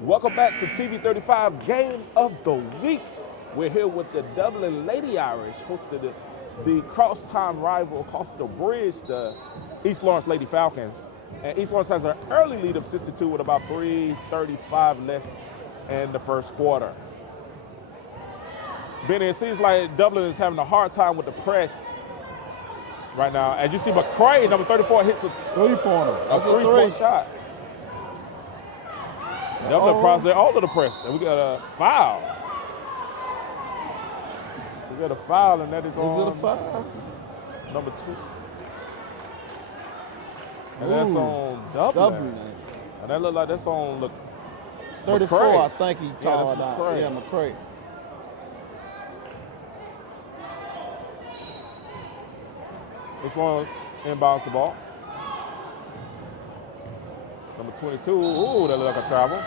Welcome back to TV 35 Game of the Week. We're here with the Dublin Lady Irish, hosted the cross-time rival across the bridge, the East Lawrence Lady Falcons. And East Lawrence has an early lead of 62 with about 3:35 left in the first quarter. Benny, it seems like Dublin is having a hard time with the press right now. As you see, McCray, number 34, hits a three-pointer. That's a three-point shot. Dublin processed all of the press, and we got a foul. We got a foul, and that is on. Is it a foul? Number 2. And that's on Dublin. And that look like that's on 34, McCray. I think he called out. McCray. Yeah, McCray. This one's inbounds the ball. Number 22, ooh, that look like a travel.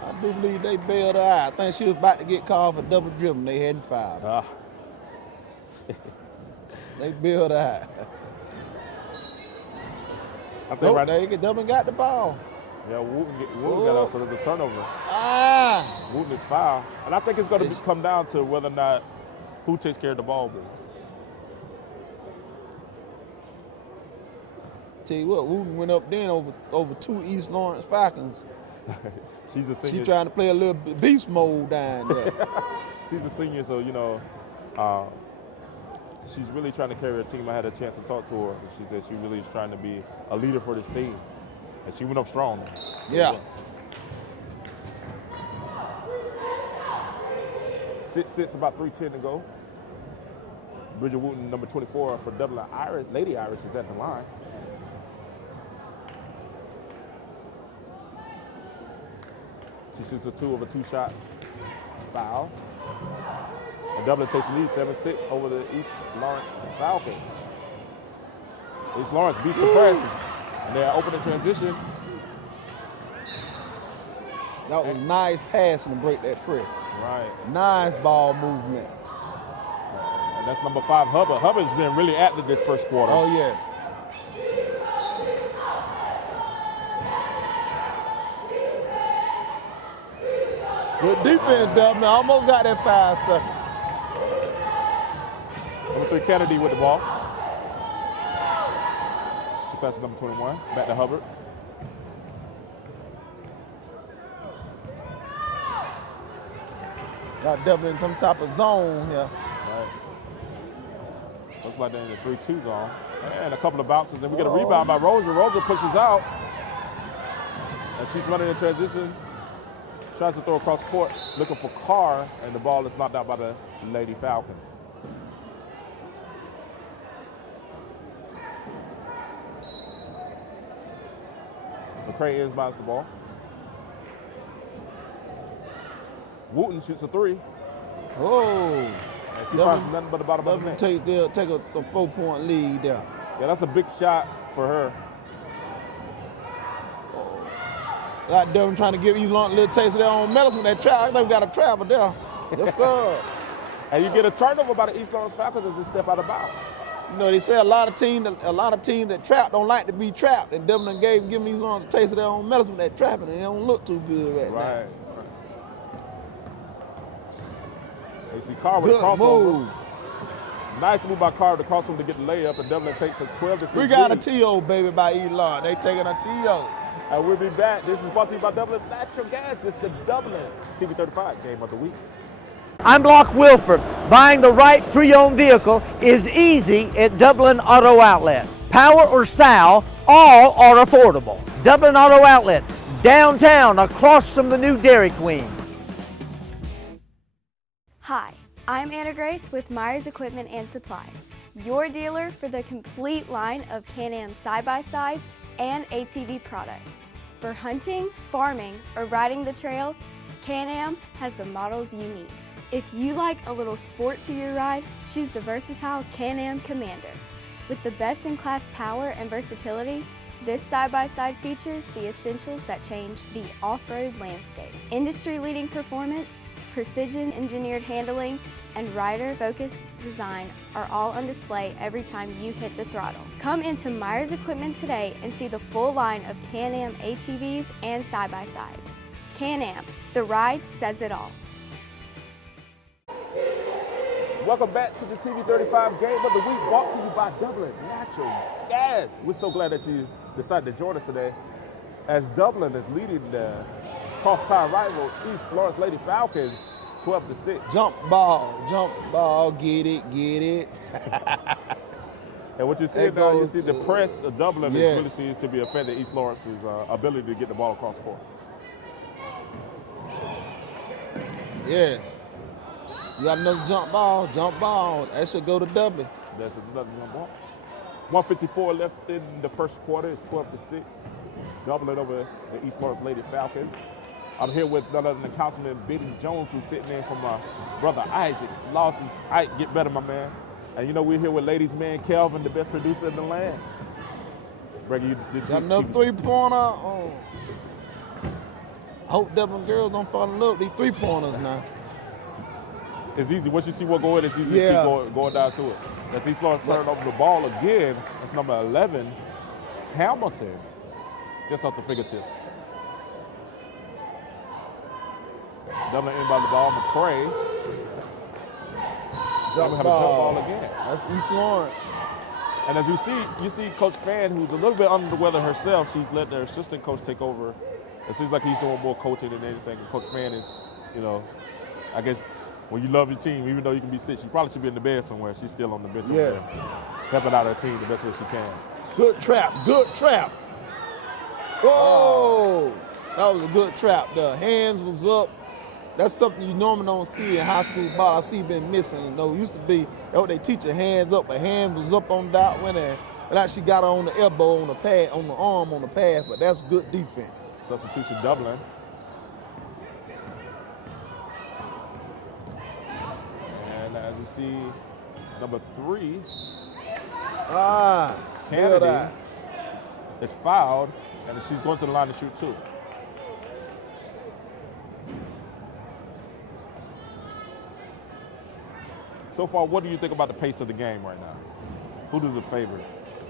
I do believe they bailed her out. I think she was about to get called for double dribbling. They hadn't fouled. They bailed her out. I think Dublin got the ball. Yeah, Wooten got out, so there's a turnover. Wooten is foul. And I think it's going to come down to whether or not who takes care of the ball. Tell you what, Wooten went up then over 2 East Lawrence Falcons. She's a senior. She's trying to play a little beast mode down there. She's a senior, so, she's really trying to carry her team. I had a chance to talk to her. And she said she really is trying to be a leader for this team. And she went up strong. Yeah. 6-6, about 3:10 to go. Bridget Wooten, number 24 for Dublin Lady Irish, is at the line. She shoots a 2 of a 2-shot foul. And Dublin takes the lead 7-6 over the East Lawrence Falcons. East Lawrence beats the press. And they're open in transition. That was nice passing to break that press. Right. Nice ball movement. And that's number 5, Hubbard. Hubbard's been really active this first quarter. Oh, yes. Good defense, Dublin. Almost got that 5 seconds. Number 3, Kennedy with the ball. She passes number 21, back to Hubbard. Got Dublin in some type of zone here. Right. Looks like they're in the 3-2 zone. And a couple of bounces, and we get a rebound by Rosa. Rosa pushes out. And she's running in transition. Tries to throw across court, looking for Carr, and the ball is knocked out by the Lady Falcons. McCray inbounds the ball. Wooten shoots a 3. Oh. And she finds nothing but the bottom of the net. Take a 4-point lead there. Yeah, that's a big shot for her. Like Dublin trying to give East Lawrence a little taste of their own medicine. That trap, I think we got a travel there. Yes, sir. And you get a turnover by the East Lawrence Falcons as they step out of bounds. You know, they say a lot of teams that trap don't like to be trapped, and Dublin give East Lawrence a taste of their own medicine with that trapping, and they don't look too good right now. Right. You see Carr with a crossover. Move. Nice move by Carr to crossover to get the layup, and Dublin takes a 12-6 We got a TO, baby, by East Lawrence. They taking a TO. And we'll be back. This is brought to you by Dublin Natural Gas. It's the Dublin TV 35 Game of the Week. I'm Block Wilford. Buying the right pre-owned vehicle is easy at Dublin Auto Outlet. Power or style, all are affordable. Dublin Auto Outlet, downtown across from the new Dairy Queen. Hi, I'm Anna Grace with Myers Equipment and Supply, your dealer for the complete line of Can-Am side-by-sides and ATV products. For hunting, farming, or riding the trails, Can-Am has the models you need. If you like a little sport to your ride, choose the versatile Can-Am Commander. With the best-in-class power and versatility, this side-by-side features the essentials that change the off-road landscape. Industry-leading performance, precision-engineered handling, and rider-focused design are all on display every time you hit the throttle. Come into Myers Equipment today and see the full line of Can-Am ATVs and side-by-sides. Can-Am, the ride says it all. Welcome back to the TV35 Game of the Week, brought to you by Dublin Natural Gas. We're so glad that you decided to join us today, as Dublin is leading the cross-town rival East Lawrence Lady Falcons 12-6. Jump ball, get it. And what you see That now, you goes see the to- press of Dublin Yes. really seems to be affecting East Lawrence's ability to get the ball across court. Yes. You got another jump ball. That should go to Dublin. That's another jump ball. 1:54 left in the first quarter. It's 12-6. Dublin over the East Lawrence Lady Falcons. I'm here with none other than Councilman Biddy Jones, who's sitting in for my brother Isaac Lawson. Ike, get better, my man. And you know, we're here with ladies' man Kelvin, the best producer in the land. Bringing you this Got week's another TV. three-pointer. I hope Dublin girls don't fall in love with these three-pointers now. It's easy. Once you see what go in, it's easy Yeah. to keep going down to it. As East Lawrence turned over the ball again, that's number 11, Hamilton, just off the fingertips. Dublin inbound the ball, McCray. Jump Had a jump ball. ball again. That's East Lawrence. And as you see Coach Fan, who's a little bit under the weather herself. She's letting her assistant coach take over. It seems like he's doing more coaching than anything. And Coach Fan is, you know, I guess when you love your team, even though you can be sick, she probably should be in the bed somewhere. She's still on the bench over Yeah. there, helping out her team the best way she can. Good trap. Oh, that was a good trap. The hands was up. That's something you normally don't see in high school ball. I see been missing. You know, it used to be they teach her hands up. Her hand was up on that one, and actually got her on the elbow, on the pad, on the arm, on the pass. But that's good defense. Substitution Dublin. And as you see, number 3, held Kennedy, that. is fouled, and she's going to the line to shoot 2. So far, what do you think about the pace of the game right now? Who does it favor?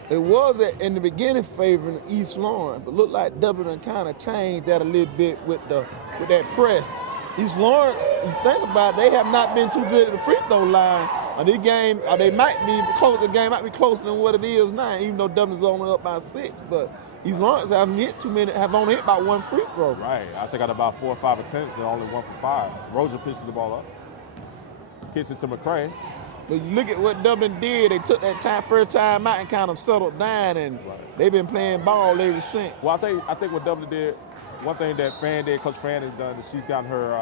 It was in the beginning favoring East Lawrence, but looked like Dublin kind of changed that a little bit with that press. East Lawrence, you think about it, they have not been too good at the free throw line. This game, they might be close. The game might be closer than what it is now, even though Dublin's only up by 6. But East Lawrence haven't hit too many. Have only hit about 1 free throw. Right. I think at about 4 or 5 attempts and only 1 for 5. Rozier pitches the ball up. Kicks it to McCray. But you look at what Dublin did. They took that first time out and kind of settled down, and they've been playing ball ever since. Well, I think what Dublin did, one thing that Fan did, Coach Fan has done, is she's gotten her.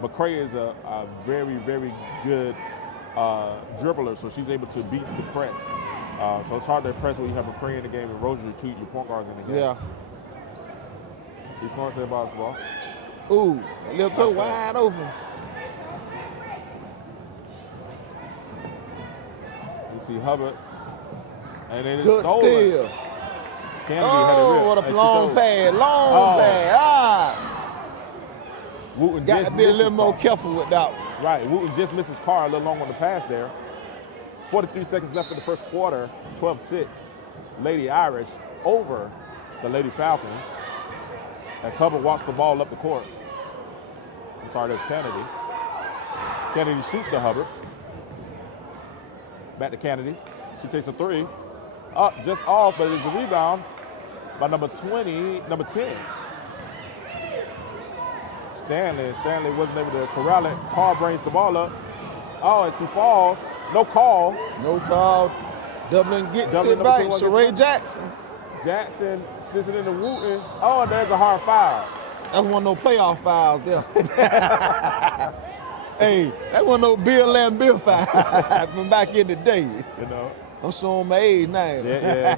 McCray is a very, very good dribbler, so she's able to beat the press. So it's hard to press when you have McCray in the game and Rozier, your point guards in the game. Yeah. East Lawrence about the ball. Ooh, that little toe wide open. You see Hubbard, and then it's Good stolen. steal. Kennedy had it ripped. What And a she long told- pass, long Oh. pass. Wooten Got just to be a misses little more Carr. careful with that one. Right, Wooten just misses Carr a little long on the pass there. 43 seconds left in the first quarter, 12-6. Lady Irish over the Lady Falcons as Hubbard walks the ball up the court. I'm sorry, there's Kennedy. Kennedy shoots to Hubbard. Back to Kennedy. She takes a 3. Up, just off, but it's a rebound by number 10. Stanley wasn't able to corral it. Carr brings the ball up. Oh, and she falls. No call. No call. Dublin gets Dublin it number back. 21 gets Sheree it. Jackson. Jackson sits it in the Wooten. Oh, and there's a hard foul. That's one of those playoff fouls there. Hey, that wasn't no Bill and Bill foul from back in the day. You know? I'm showing my age now. Yeah.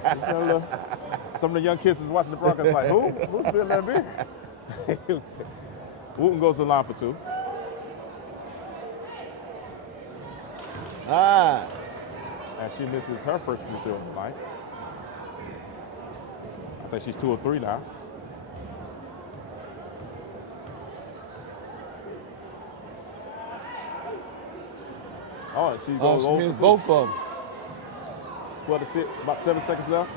Some of the young kids is watching the broadcast like, who? Who's Bill Lambert? Wooten goes to the line for 2. Ah, And she misses her first free throw of the night. I think she's 2 or 3 now. Oh, and she goes over Smith, for 2. both of them. 12-6, about 7 seconds left.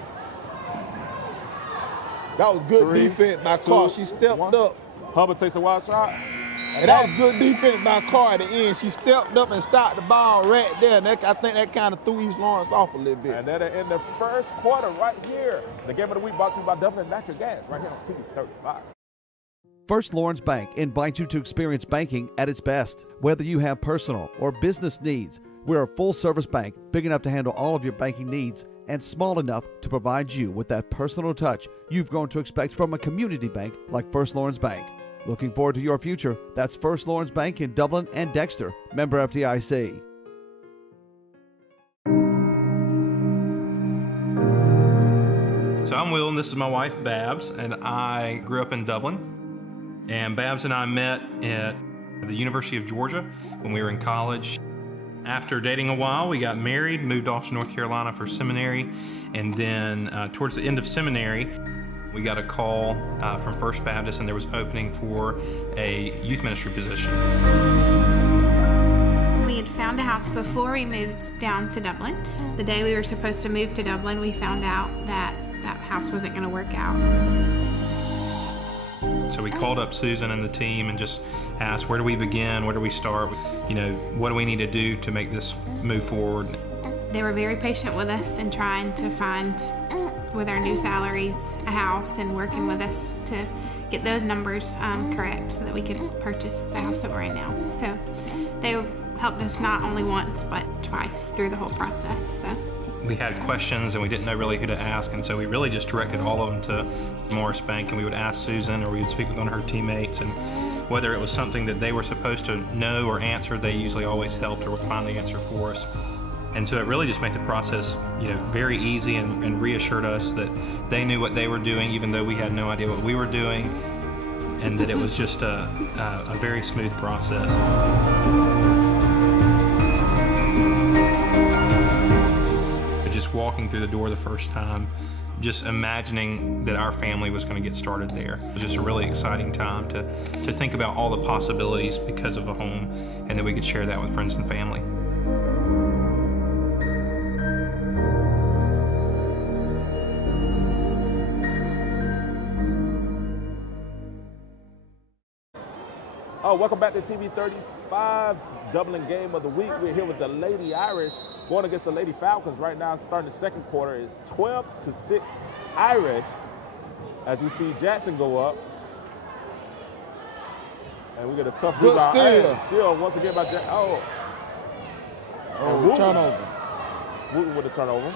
That was good 3, defense by 2, Clark. She stepped 1. up. Hubbard takes a wild shot. And that was good defense by Carr at the end. She stepped up and stopped the ball right there. And I think that kind of threw East Lawrence off a little bit. And then in the first quarter right here, the game of the week brought to you by Dublin Natural Gas right here on TV 35. First Lawrence Bank invites you to experience banking at its best. Whether you have personal or business needs, we're a full-service bank big enough to handle all of your banking needs and small enough to provide you with that personal touch you've grown to expect from a community bank like First Lawrence Bank. Looking forward to your future. That's First Lawrence Bank in Dublin and Dexter. Member FDIC. So I'm Will, and this is my wife, Babs, and I grew up in Dublin. And Babs and I met at the University of Georgia when we were in college. After dating a while, we got married, moved off to North Carolina for seminary, and then towards the end of seminary, we got a call from First Baptist, and there was opening for a youth ministry position. We had found a house before we moved down to Dublin. The day we were supposed to move to Dublin, we found out that that house wasn't going to work out. So we called up Susan and the team and just asked, where do we begin? Where do we start? You know, what do we need to do to make this move forward? They were very patient with us and trying to find, with our new salaries, a house, and working with us to get those numbers correct so that we could purchase the house that we're in now. So they helped us not only once but twice through the whole process. So we had questions and we didn't know really who to ask, and so we really just directed all of them to Morris Bank, and we would ask Susan or we would speak with one of her teammates, and whether it was something that they were supposed to know or answer, they usually always helped or would find the answer for us. And so it really just made the process, you know, very easy and reassured us that they knew what they were doing, even though we had no idea what we were doing, and that it was just a very smooth process. Just walking through the door the first time, just imagining that our family was going to get started there. It was just a really exciting time to think about all the possibilities because of a home, and that we could share that with friends and family. Oh, welcome back to TV 35, Dublin Game of the Week. We're here with the Lady Irish going against the Lady Falcons right now. Starting the second quarter is 12-6 Irish. As we see Jackson go up. And we get a tough Good rebound. steal. Still, once again by Jackson. Turnover. Wooten with the turnover.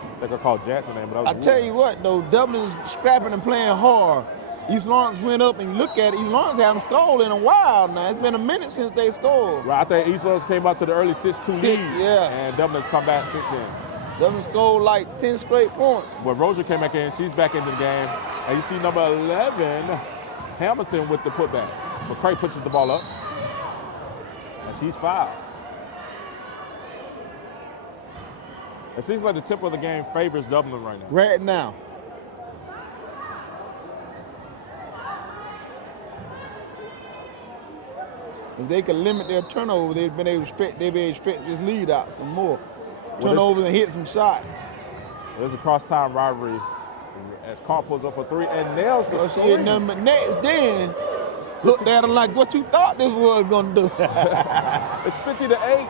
I think I called Jackson name, but I tell you what, though, Dublin's scrapping and playing hard. East Lawrence went up and you look at it, East Lawrence haven't scored in a while now. It's been a minute since they scored. Right, I think East Lawrence came out to the early 6-2 lead. Yes. And Dublin's come back since then. Dublin scored like 10 straight points. But Rozier came back in, she's back into the game. And you see number 11, Hamilton with the putback. McCray pushes the ball up. And she's fouled. It seems like the tempo of the game favors Dublin right now. Right now. If they could limit their turnover, they'd be able to stretch this lead out some more. Turnovers and hit some shots. There's a cross-time rivalry as Carr pulls up for three and nails the Well, she hit nothing but nets then. Looked at them like what you thought this was going to do. It's 50-8.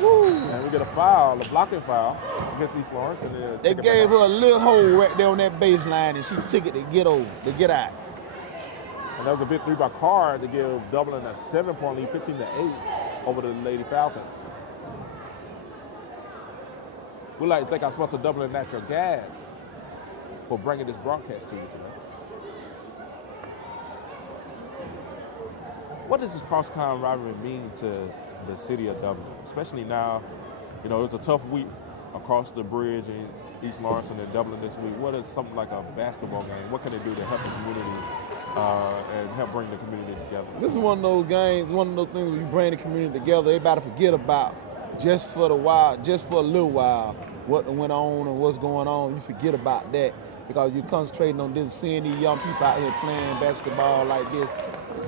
Woo. And we get a foul, a blocking foul against East Lawrence. And they gave her a little hole right there on that baseline, and she took it to get over, to get out. And that was a big three by Carr to give Dublin a 7-point lead, 15-8 over the Lady Falcons. We'd like to thank our sponsor, Dublin Natural Gas, for bringing this broadcast to you today. What does this cross-town rivalry mean to the city of Dublin? Especially now, you know, it's a tough week across the bridge in East Lawrence and in Dublin this week. What is something like a basketball game? What can they do to help the community and help bring the community together? This is one of those games, one of those things where you bring the community together. Everybody forget about just for a little while, what went on and what's going on. You forget about that because you're concentrating on this, seeing these young people out here playing basketball like this.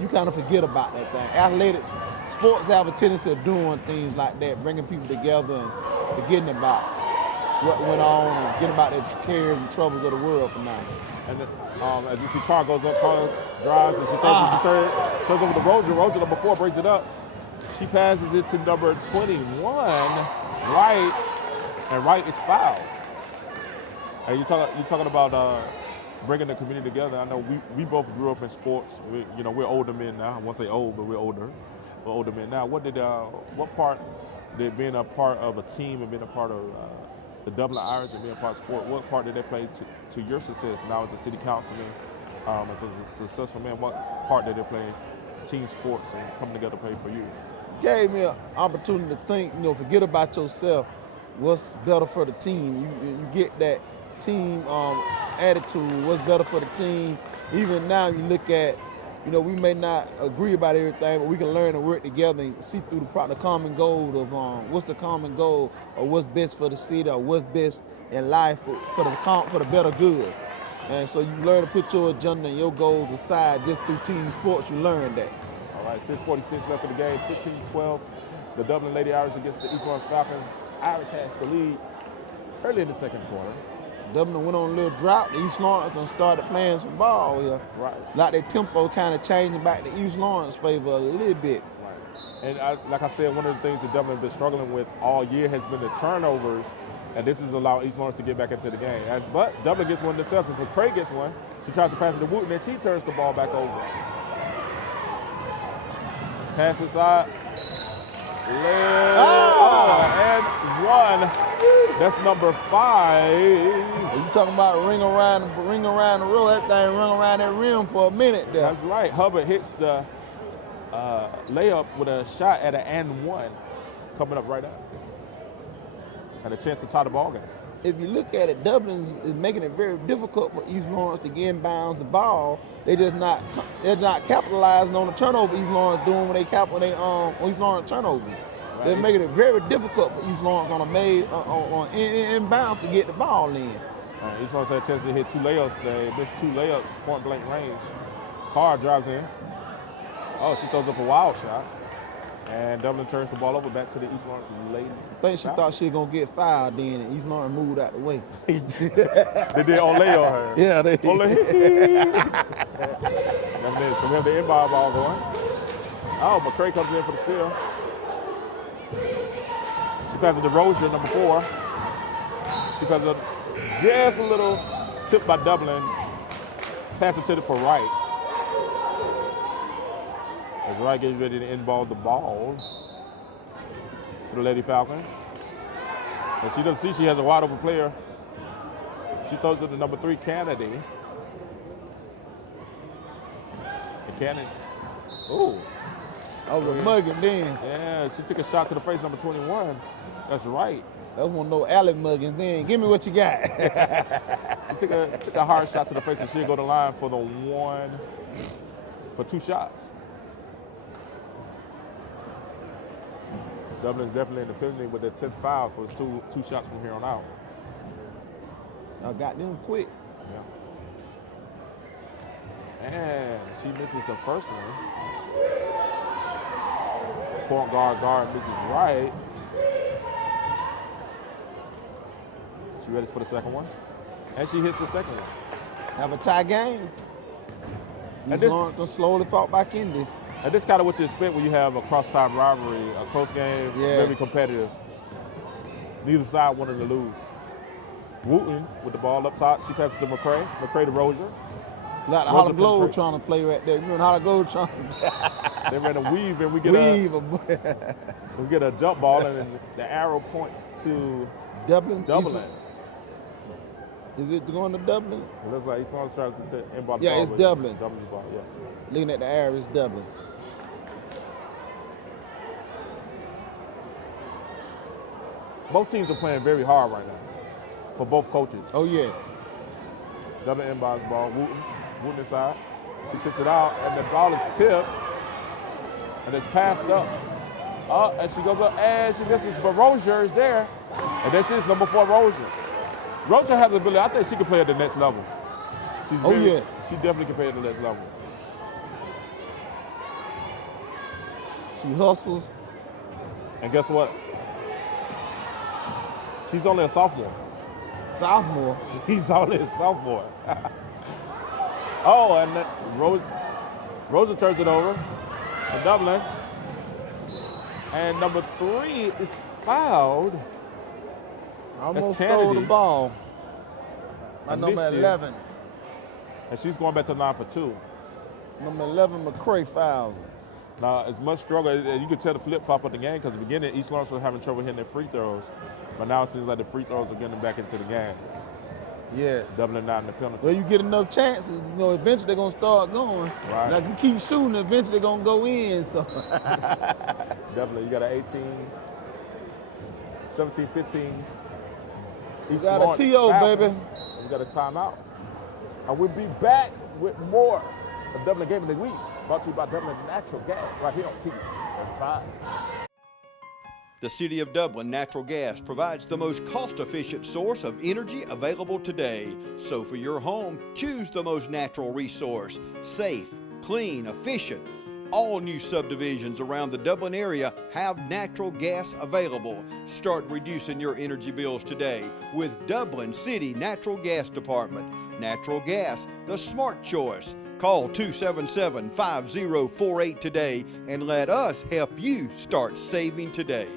You kind of forget about that thing. Athletics, sports have a tendency of doing things like that, bringing people together and forgetting about what went on and forget about the cares and troubles of the world for now. And then, as you see, Carr goes up, Carr drives, and she thinks she turns over to Rozier. Rozier, number 4, brings it up. She passes it to number 21, Wright, and Wright is fouled. And you talking about bringing the community together. I know we both grew up in sports. We're older men now. I won't say old, but we're older. We're older men now. What part did being a part of a team and being a part of the Dublin Irish and being a part of sport, what part did they play to your success now as a city councilman, as a successful man? What part did they play in team sports and coming together to play for you? Gave me an opportunity to think, forget about yourself. What's better for the team? You get that team attitude, what's better for the team. Even now you look at, we may not agree about everything, but we can learn and work together and see through the common goal of what's the common goal, or what's best for the city, or what's best in life for the better good. And so you learn to put your agenda and your goals aside just through team sports. You learn that. All right, 6:46 left in the game, 15-12. The Dublin Lady Irish against the East Lawrence Falcons. Irish has the lead early in the second quarter. Dublin went on a little drought. The East Lawrence and started playing some ball here. Right. Like their tempo kind of changing back to East Lawrence favor a little bit. Right. And like I said, one of the things that Dublin has been struggling with all year has been the turnovers, and this has allowed East Lawrence to get back into the game. But Dublin gets one themselves, and Craig gets one. She tries to pass it to Wooten, and she turns the ball back over. Pass inside. And one. That's number 5. You talking about ring around the row? That thing rung around that rim for a minute there. That's right. Hubbard hits the layup with a shot at an and 1 coming up right now. Had a chance to tie the ball game. If you look at it, Dublin is making it very difficult for East Lawrence to get inbounds the ball. They're not capitalizing on the turnover East Lawrence doing when East Lawrence turnovers. Right. They're making it very difficult for East Lawrence on inbounds to get the ball in. East Lawrence had a chance to hit 2 layups. They missed 2 layups, point blank range. Carr drives in. Oh, she throws up a wild shot. And Dublin turns the ball over back to the East Lawrence lady. I think she thought she was going to get fouled then, and East Lawrence moved out the way. They did on lay on her. Yeah, they did. So we have the inbound ball going. Oh, McCray comes in for the steal. She passes to Rozier, number 4. She passes just a little tip by Dublin. Pass it to the for Wright. As Wright gets ready to inball the ball to the Lady Falcons. And she doesn't see she has a wide open player. She throws it to number 3, Kennedy. And Kennedy. Ooh. I was mugging then. Yeah, she took a shot to the face, number 21. That's right. That wasn't no alley mugging then. Give me what you got. She took a hard shot to the face, and she'll go to the line for 2 shots. Dublin's definitely in the penalty with their 10th foul, so it's two shots from here on out. Y'all got them quick. Yeah. And she misses the first one. Point guard misses right. She ready for the second one. And she hits the second one. Have a tie game. East Lawrence gonna slowly fall back in this. And this is kind of what you expect when you have a cross-time rivalry, a close game, very competitive. Neither side wanted to lose. Wooten with the ball up top. She passes to McCray. McCray to Rozier. Like the Harlem Globe trying to play right there. You know Harlem Globe trying to They ran a weave, and we get a jump ball, and then the arrow points to Dublin. Is it going to Dublin? It looks like East Lawrence trying to inbound the ball. Yeah, it's Dublin. Dublin's ball, yes. Looking at the arrow, it's Dublin. Both teams are playing very hard right now for both coaches. Oh, yes. Dublin inbounds the ball. Wooten inside. She tips it out, and the ball is tipped, and it's passed up. And she goes up, and she misses, but Rozier is there. And there she is, number 4, Rozier. Rozier has the ability. I think she can play at the next level. Yes. She definitely can play at the next level. She hustles. And guess what? She's only a sophomore. Sophomore. He's only a sophomore. Oh, and then Rosa turns it over to Dublin. And number 3 is fouled. Almost Kennedy. stole the ball. My I number missed it. 11. And she's going back to the line for 2. Number 11, McCray fouls. Now, it's much struggle. You could tell the flip-flop of the game because at the beginning, East Lawrence was having trouble hitting their free throws. But now it seems like the free throws are getting back into the game. Yes. Doubling out in the penalty. Well, you get enough chances, you know, eventually they're going to start going. Right. Now, if you keep shooting, eventually they're going to go in. So. Definitely. You got an 18, 17, 15. You got a TO, baby. You got a timeout. And we'll be back with more of Dublin Game of the Week, brought to you by Dublin Natural Gas, right here on TV 35. The City of Dublin Natural Gas provides the most cost-efficient source of energy available today. So for your home, choose the most natural resource. Safe, clean, efficient. All new subdivisions around the Dublin area have natural gas available. Start reducing your energy bills today with Dublin City Natural Gas Department. Natural gas, the smart choice. Call 277-5048 today and let us help you start saving today.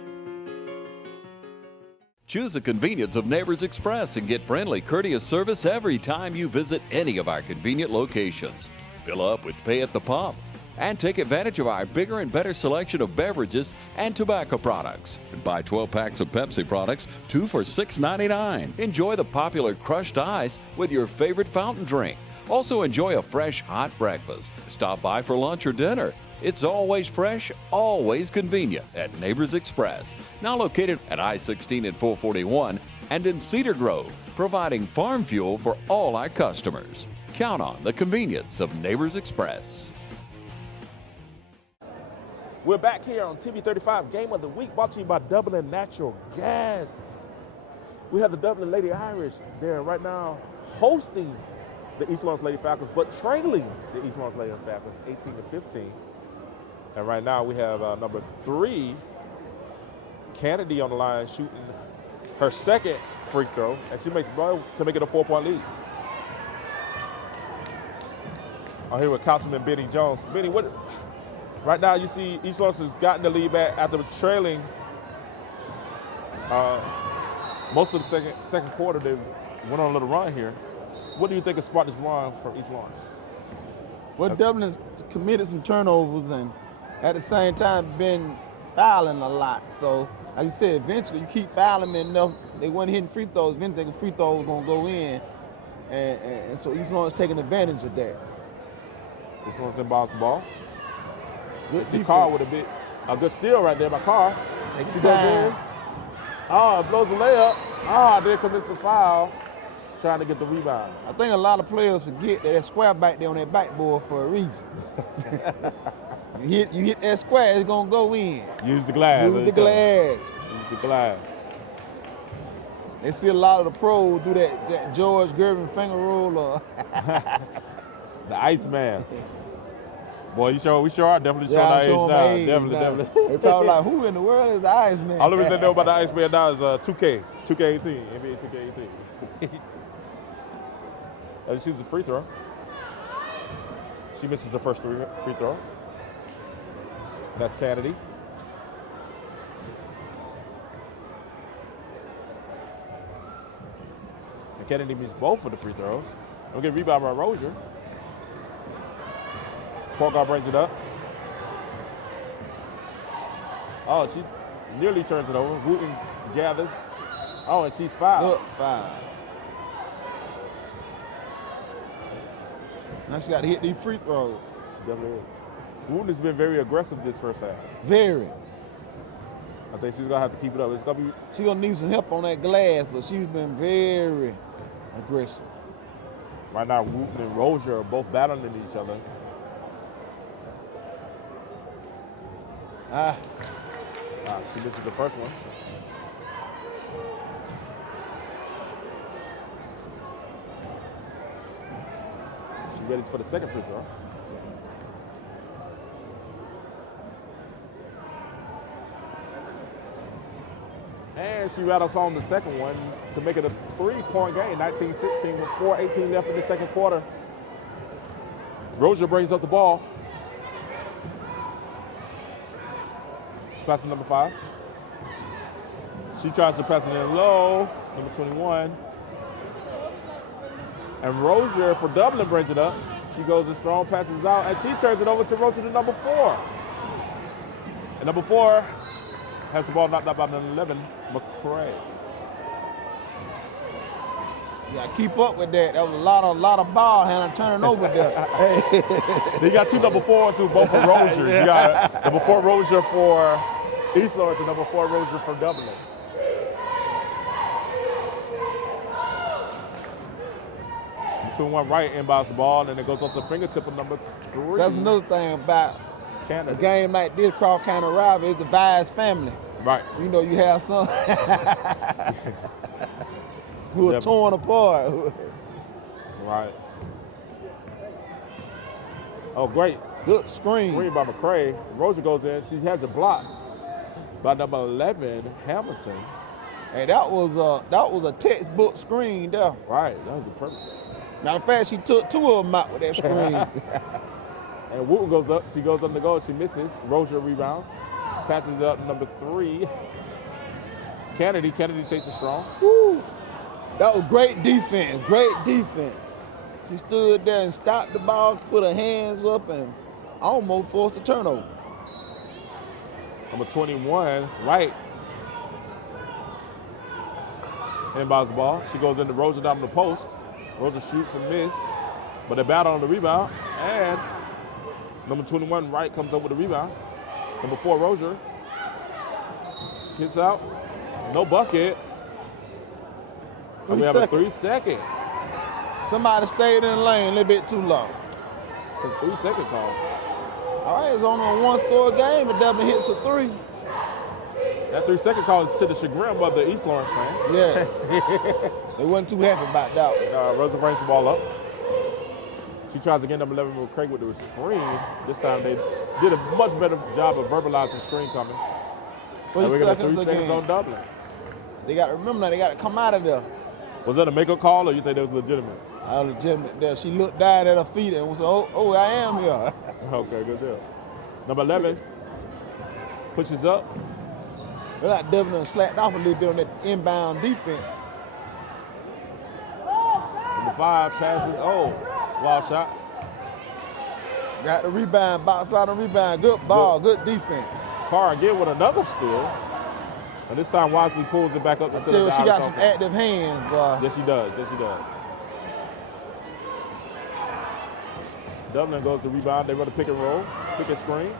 Choose the convenience of Neighbors Express and get friendly, courteous service every time you visit any of our convenient locations. Fill up with pay at the pump and take advantage of our bigger and better selection of beverages and tobacco products. And buy 12 packs of Pepsi products, 2 for $6.99. Enjoy the popular crushed ice with your favorite fountain drink. Also enjoy a fresh, hot breakfast. Stop by for lunch or dinner. It's always fresh, always convenient at Neighbors Express. Now located at I-16 and 441 and in Cedar Grove, providing farm fuel for all our customers. Count on the convenience of Neighbors Express. We're back here on TV 35 Game of the Week, brought to you by Dublin Natural Gas. We have the Dublin Lady Irish there right now hosting the East Lawrence Lady Falcons, but trailing the East Lawrence Lady Falcons 18-15. And right now we have number 3, Kennedy, on the line shooting her second free throw, and she makes blow to make it a 4-point lead. I'm here with Councilman Benny Jones. Benny, right now you see East Lawrence has gotten the lead back after trailing most of the second quarter. They went on a little run here. What do you think has sparked this run from East Lawrence? Well, Dublin has committed some turnovers and at the same time been fouling a lot. So, like you said, eventually you keep fouling them enough, they weren't hitting free throws, eventually the free throw was going to go in. And so East Lawrence taking advantage of that. East Lawrence inbounds the ball. Good See Carr with a good steal right there by Carr. Take She time. goes in. Blows the layup. There commits a foul, trying to get the rebound. I think a lot of players forget that square back there on that backboard for a reason. You hit that square, it's gonna go in. Use the glass. Use the glass. Use the glass. They see a lot of the pros do that George Gervin finger roll. The Iceman. Boy, we sure are definitely showing our age now. Definitely. They probably like, who in the world is the Iceman? All of us that know about the Iceman now is 2K18, NBA 2K18. She shoots a free throw. She misses the first free throw. That's Kennedy. And Kennedy missed both of the free throws. We'll get a rebound by Rozier. Porgar brings it up. She nearly turns it over. Wooten gathers. And she's fouled. Good foul. Now she got to hit these free throws. Definitely is. Wooten has been very aggressive this first half. Very. I think she's gonna have to keep it up. It's gonna be. She's gonna need some help on that glass, but she's been very aggressive. Right now, Wooten and Rozier are both battling each other. She misses the first one. She's ready for the second free throw. And she rattles on the second one to make it a 3-point game, 19-16 with 4:18 left in the second quarter. Rozier brings up the ball. She's passing number 5. She tries to pass it in low, number 21. And Rozier for Dublin brings it up. She goes in strong, passes out, and she turns it over to Rozier to number 4. And number 4 has the ball knocked out by number 11, McCray. You gotta keep up with that. That was a lot of ball handling turning over there. You got 2 number 4s who both are Rozier. You got number 4 Rozier for East Lawrence and number 4 Rozier for Dublin. Number 2-1 right inbounds the ball, and then it goes off the fingertip of number 3. So that's another thing about Canada. a game like this, Cross County rival, is the Vise family. Right. You know, you have some who are torn apart. Right. Oh, great. Good screen. Screen by McCray. Rozier goes in. She has a block by number 11, Hamilton. Hey, that was a textbook screen there. Right. That was the purpose. Matter of fact, she took 2 of them out with that screen. And Wooten goes up. She goes on the goal. She misses. Rozier rebounds. Passes it up to number 3. Kennedy takes it strong. Woo. That was great defense. Great defense. She stood there and stopped the ball, put her hands up, and almost forced a turnover. Number 21, right. Inbounds the ball. She goes into Rozier down the post. Rozier shoots and miss, but they battle on the rebound. And number 21, right, comes up with the rebound. Number 4, Rozier. Gets out. No bucket. And we have a 3-second. Somebody stayed in the lane a little bit too long. A 3-second call. All right, it's on a 1-score game, and Dublin hits a 3. That 3-second call is to the chagrin of the East Lawrence fans. Yes. They wasn't too happy about that one. Rozier brings the ball up. She tries again, number 11, with Craig with the screen. This time they did a much better job of verbalizing screen coming. 3 and we got 3 seconds seconds again. on Dublin. They got to remember now, they got to come out of there. Was that a make-up call, or you think that was legitimate? Legitimate there. She looked down at her feet and was, oh, I am here. Okay, good deal. Number 11 pushes up. Look like Dublin slacked off a little bit on that inbound defense. Number 5 passes. Oh, wild shot. Got the rebound, box out and rebound. Good ball, good defense. Carr again with another steal. And this time Wisely pulls it back up. I tell you, she got some active hands, boy. Yes, she does. Yes, she does. Dublin goes to rebound. They run a pick and roll, pick and screen.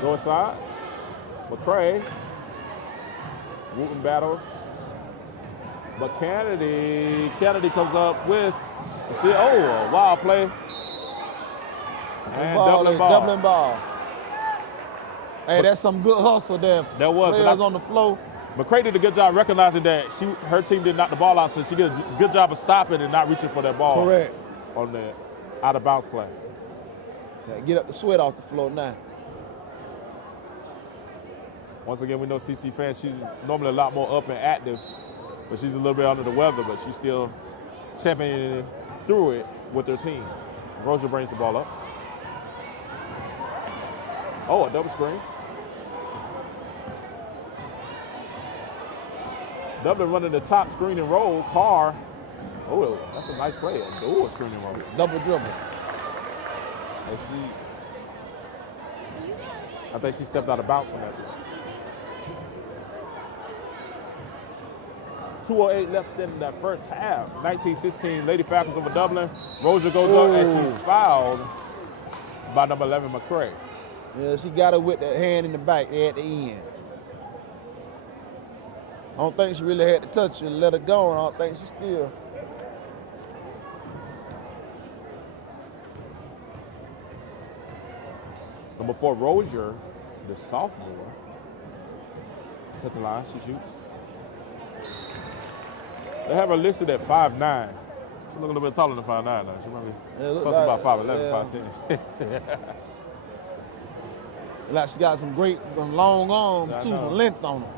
Go inside. McCray. Wooten battles. But Kennedy comes up with a steal. Oh, a wild play. And Dublin ball. Dublin ball. Hey, that's some good hustle there. That was. Players on the floor. McCray did a good job recognizing that her team did knock the ball out, so she did a good job of stopping and not reaching for that ball. Correct. On the out of bounds play. Yeah, get up the sweat off the floor now. Once again, we know CC fans, she's normally a lot more up and active, but she's a little bit under the weather, but she's still championing through it with her team. Rozier brings the ball up. Oh, a double screen. Dublin running the top screen and roll. Carr. Oh, that's a nice play. Oh, a screen and roll. Double dribble. And I think she stepped out of bounds on that. 2:08 left in the first half. 19-16, Lady Falcons over Dublin. Rozier goes up and she's fouled by number 11, McCray. Yeah, she got her with that hand in the back there at the end. I don't think she really had to touch her and let her go, and I don't think she still. Number 4, Rozier, the sophomore. Set the line, she shoots. They have her listed at 5'9". She look a little bit taller than 5'9" now. She might be close to about 5'11", 5'10". Like she got some great long arms, too, some length on her.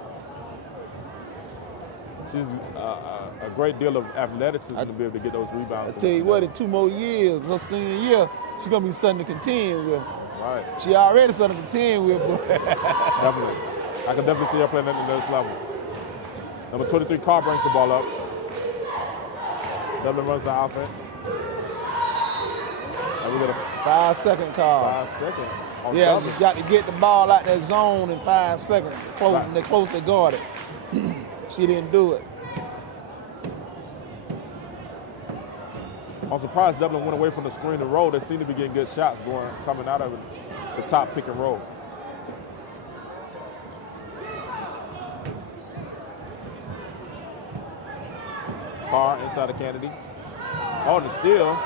She's a great deal of athleticism to be able to get those rebounds. I tell you what, in 2 more years, her senior year, she's gonna be something to contend with. Right. She already something to contend with, but Definitely. I can definitely see her playing at this level. Number 23, Carr brings the ball up. Dublin runs the offense. And we got a 5-second call. 5 seconds. On Yeah, Dublin. you got to get the ball out that zone in 5 seconds. Close, Right. they close to guard it. She didn't do it. I'm surprised Dublin went away from the screen and roll. They seem to be getting good shots coming out of the top pick and roll. Carr inside of Kennedy. Oh, the steal.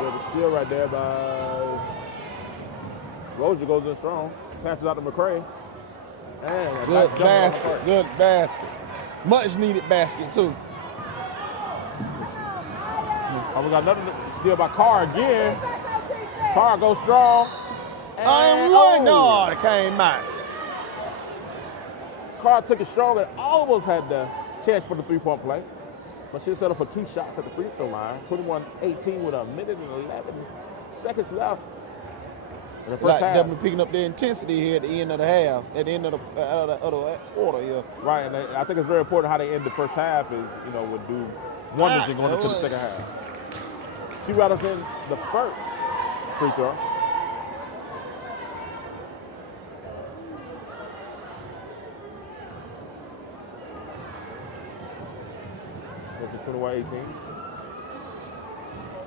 There's a steal right there by Rozier, goes in strong. Passes out to McCray. And a Good nice jump on the basket, court. good basket. Much needed basket too. Oh, we got another steal by Carr again. Carr goes strong. And one, no, it came out. Carr took it strong and almost had the chance for the three-point play. But she settled for 2 shots at the free throw line. 21-18 with a minute and 11 seconds left. In the first Like half. definitely picking up the intensity here at the end of the half, at the end of the other quarter here. Right, and I think it's very important how they end the first half is, would do wonders in going into the second half. She rattles in the first free throw. Goes to 21-18.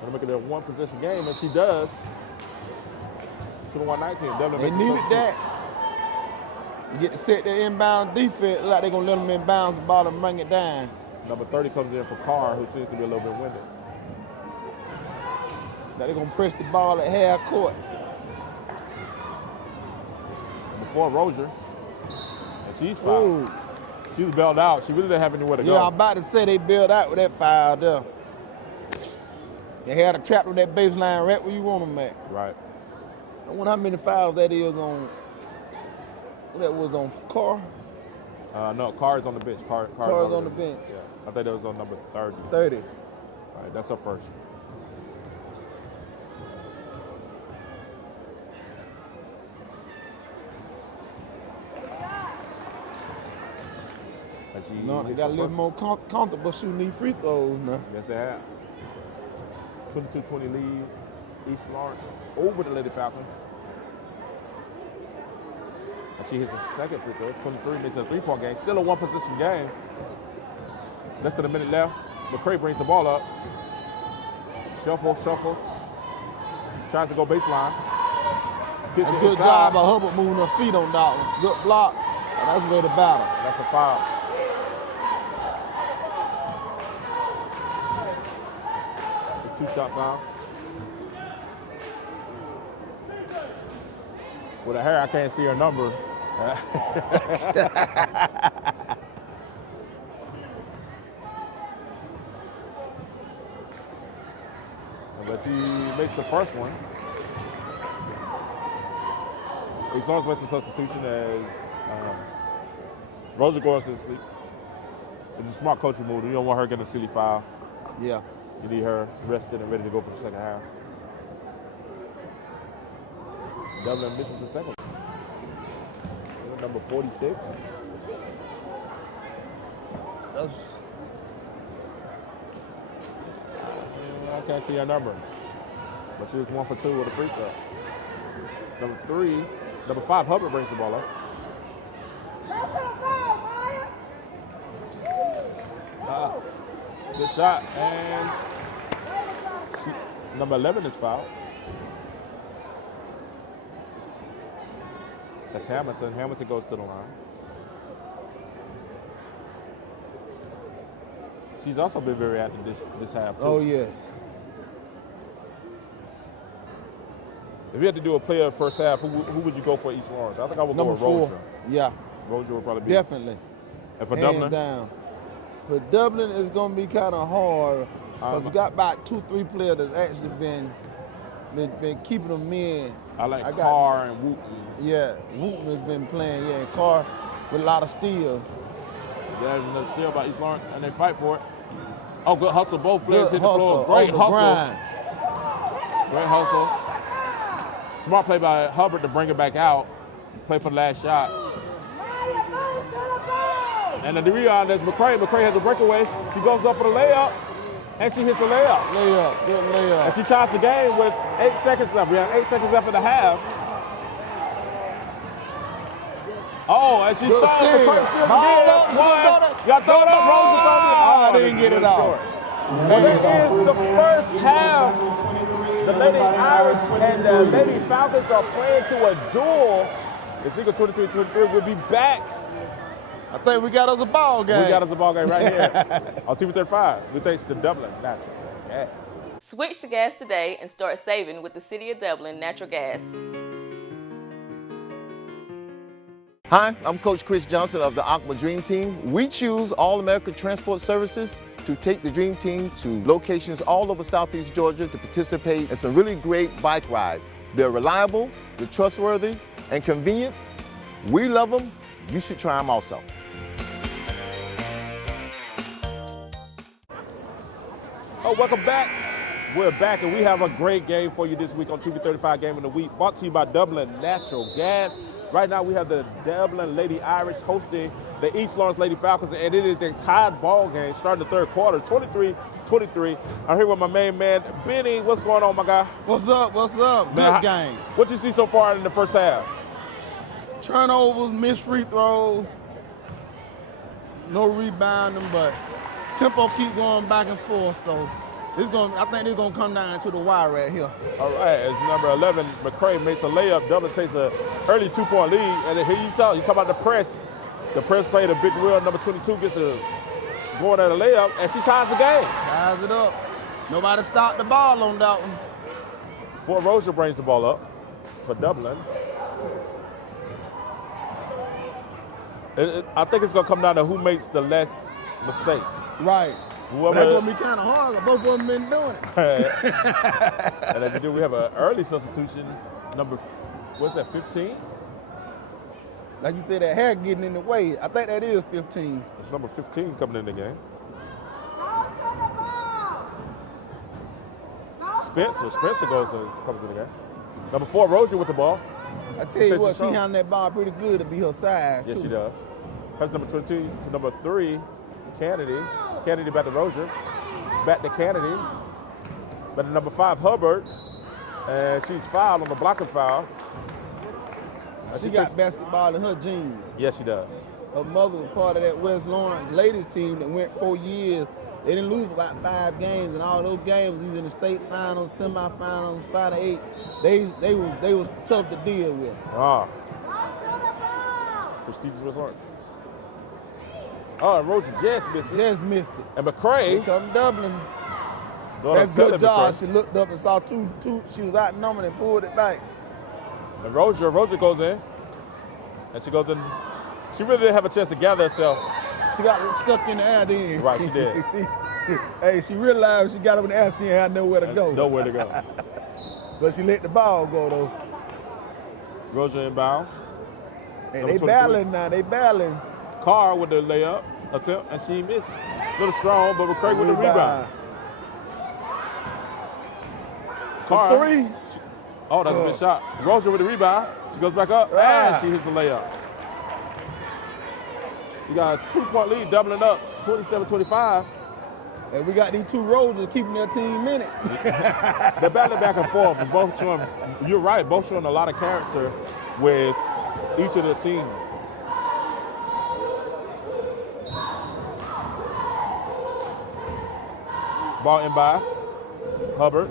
Gonna make it a one possession game, and she does. 21-19. Dublin They makes it needed so- that. You get to set their inbound defense, like they're gonna let them inbound the ball and bring it down. Number 30 comes in for Carr, who seems to be a little bit winded. Like they're gonna press the ball at half court. Before Rozier, and she's fouled. Ooh. She was bailed out. She really didn't have anywhere to go. Yeah, I'm about to say they bailed out with that foul there. They had a trap with that baseline right where you want them at. Right. I wonder how many fouls that is on. That was on Carr. No, Carr is on the bench. Carr's on the bench. Yeah, I think that was on number 30. 30. All right, that's her first. As she No, they hits got a the little first- more comfortable shooting these free throws now. Yes, they have. 22-20 lead. East Lawrence over the Lady Falcons. And she hits the second free throw. 23 makes it a three-point game. Still a one-position game. Less than a minute left. McCray brings the ball up. Shuffles. Tries to go baseline. Gets A it good inside. job of Hubbard moving her feet on that one. Good block. And that's where the battle. That's a foul. It's a 2-shot foul. With her hair, I can't see her number. But she makes the first one. East Lawrence makes a substitution as Rozier goes to sleep. It's a smart coaching move. You don't want her getting a silly foul. Yeah. You need her rested and ready to go for the second half. Dublin misses the second. Number 46. I can't see her number. But she was 1 for 2 with a free throw. Number 5, Hubbard brings the ball up. Good shot, and number 11 is fouled. That's Hamilton. Hamilton goes to the line. She's also been very active this half, too. Oh, yes. If you had to do a player first half, who would you go for East Lawrence? I think I would Number go with 4. Rozier. Yeah. Rozier would probably be. Definitely. And for Hands Dublin? down. For Dublin, it's going to be kind of hard because you got about 2-3 players that's actually been keeping them in. I like Carr and Wooten. Yeah, Wooten has been playing. Yeah, and Carr with a lot of steel. There's another steal by East Lawrence, and they fight for it. Oh, good hustle. Both players Good hit the floor. hustle Great on the hustle. grind. Great hustle. Smart play by Hubbard to bring it back out. Play for the last shot. And the rebound is McCray. McCray has a breakaway. She goes up for the layup, and she hits the layup. Layup, good layup. And she ties the game with 8 seconds left. We have 8 seconds left in the half. Oh, and she Good started steal. McCray still Ball again. up, she got it. Y'all throw it up, Rose is on it. Oh, didn't get it off. Well, that is the first half. The Lady Irish and the Lady Falcons are playing to a duel. The Eagle 23-23 will be back. I think we got us a ball game. We got us a ball game right here on TV 35. We thanks to Dublin Natural Gas. Switch to gas today and start saving with the City of Dublin Natural Gas. Hi, I'm Coach Chris Johnson of the Aqua Dream Team. We choose All America Transport Services to take the Dream Team to locations all over Southeast Georgia to participate in some really great bike rides. They're reliable, they're trustworthy, and convenient. We love them. You should try them also. Oh, welcome back. We're back, and we have a great game for you this week on TV 35 Game of the Week, brought to you by Dublin Natural Gas. Right now, we have the Dublin Lady Irish hosting the East Lawrence Lady Falcons, and it is a tied ball game starting the third quarter, 23-23. I'm here with my main man, Benny. What's going on, my guy? What's up? What's up? Man, Good game. What you see so far in the first half? Turnovers, missed free throws, no rebounding, but tempo keep going back and forth. So I think it's gonna come down to the wire right here. All right, as number 11, McCray makes a layup. Dublin takes an early 2-point lead. And here you talk about the press. The press played a big wheel. Number 22 gets a going at a layup, and she ties the game. Ties it up. Nobody stopped the ball on that one. Fort Rozier brings the ball up for Dublin. I think it's gonna come down to who makes the less mistakes. Right. But that's gonna be kind of hard. Both of them been doing it. And as you do, we have an early substitution. Number, what's that? 15. Like you said, that hair getting in the way. I think that is 15. It's number 15 coming in the game. Spencer comes in the game. Number 4, Rozier with the ball. I tell you what, she handled that ball pretty good to be her size, yes, too. she does. That's number 22 to number 3, Kennedy. Kennedy back to Rozier. Back to Kennedy. Back to number 5, Hubbard. And she's fouled on the blocking foul. She got basketball in her genes. Yes, she does. Her mother was part of that West Lawrence ladies team that went 4 years. They didn't lose about 5 games, and all those games, either in the state finals, semifinals, 5 to 8, they was tough to deal with. Ah. Prestigious West Lawrence. Oh, and Rozier just missed it. Just missed it. And McCray. Here come Dublin. That's good job. She looked up and saw two. She was outnumbered and pulled it back. And Rozier goes in. And she goes in. She really didn't have a chance to gather herself. She got stuck in the air then. Right, she did. She realized she got up in the air, she didn't have nowhere to go. Nowhere to go. But she let the ball go, though. Rozier inbounds. And they battling now, they battling. Carr with the layup attempt, and she missed. A little strong, but McCray with the rebound. Carr. 3. Oh, that's a good shot. Rozier with the rebound. She goes back up, and she hits the layup. You got a 2-point lead, doubling up, 27-25. And we got these 2 Roses keeping their team in it. They're battling back and forth, but both showing, you're right, both showing a lot of character with each of the teams. Ball in by Hubbard.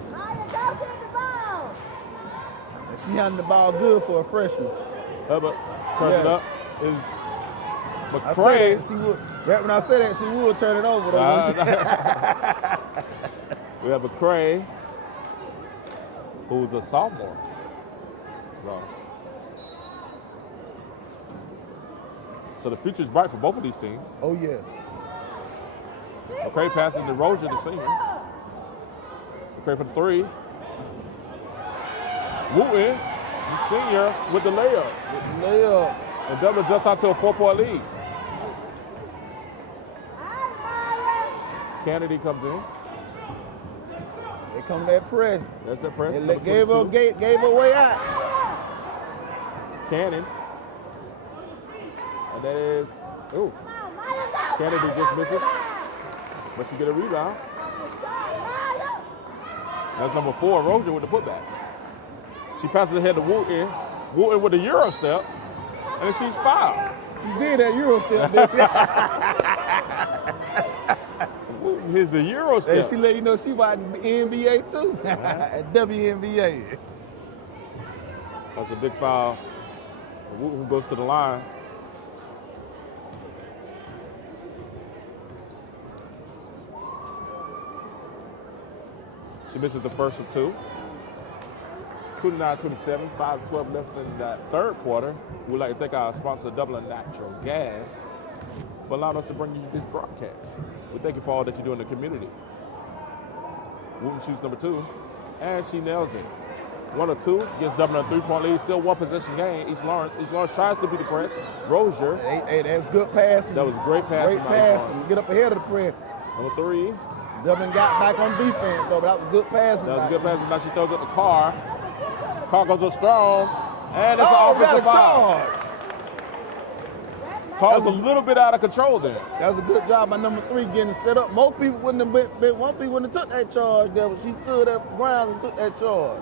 And she handled the ball good for a freshman. Hubbard turns it up. Is McCray. Right when I say that, she would turn it over, though. We have McCray, who's a sophomore. So the future's bright for both of these teams. Oh, yeah. McCray passes to Rozier, the senior. McCray for the 3. Wooten, the senior, with the layup. And Dublin jumps out to a 4-point lead. Kennedy comes in. Here come that press. There's the press. They gave her way out. Cannon. And that is, ooh. Kennedy just misses. But she get a rebound. That's number 4, Rozier with the putback. She passes ahead to Wooten. Wooten with the Euro step. And she's fouled. She did that Euro step. Wooten hits the Euro step. Hey, she let you know she watching the NBA too. At WNBA. That's a big foul. Wooten goes to the line. She misses the first of 2. 29-27, 5:12 left in that third quarter. We'd like to thank our sponsor, Dublin Natural Gas, for allowing us to bring you this broadcast. We thank you for all that you do in the community. Wooten shoots number 2, and she nails it. 1 of 2, gives Dublin a 3-point lead. Still 1 possession game. East Lawrence tries to beat the press. Rozier. Hey, that was good passing. That was great passing. Great passing. Get up ahead of the press. Number 3. Dublin got back on defense, though, but that was good passing. That was good passing. Now she throws it to Carr. Carr goes up strong, and it's an offensive foul. Carr's a little bit out of control there. That was a good job by number 3 getting set up. Most people wouldn't have been one people wouldn't have took that charge there, but she stood up the ground and took that charge.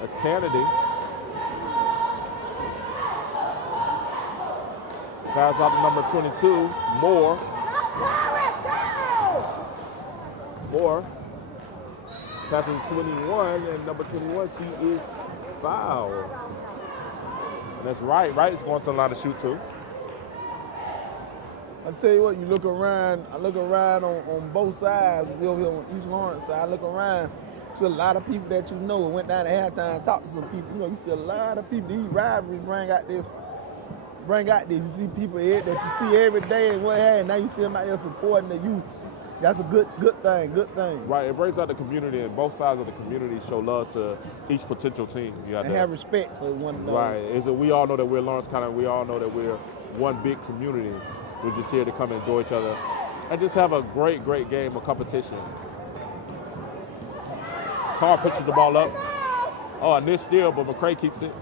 That's Kennedy. Pass out to number 22, Moore. Moore passes 21, and number 21, she is fouled. And that's right. Right is going to the line to shoot 2. I tell you what, you look around, I look around on both sides, we over here on East Lawrence side, I look around, see a lot of people that you know went down at halftime, talked to some people. You know, you see a lot of people, these rivalries bring out this. You see people here that you see every day and what have, now you see them out there supporting the youth. That's a good thing. Right, it brings out the community, and both sides of the community show love to each potential team. You and have respect for one another. Right, we all know that we're Lawrence County, we all know that we're one big community. We're just here to come enjoy each other and just have a great game of competition. Carr pitches the ball up. Oh, and this steal, but McCray keeps it.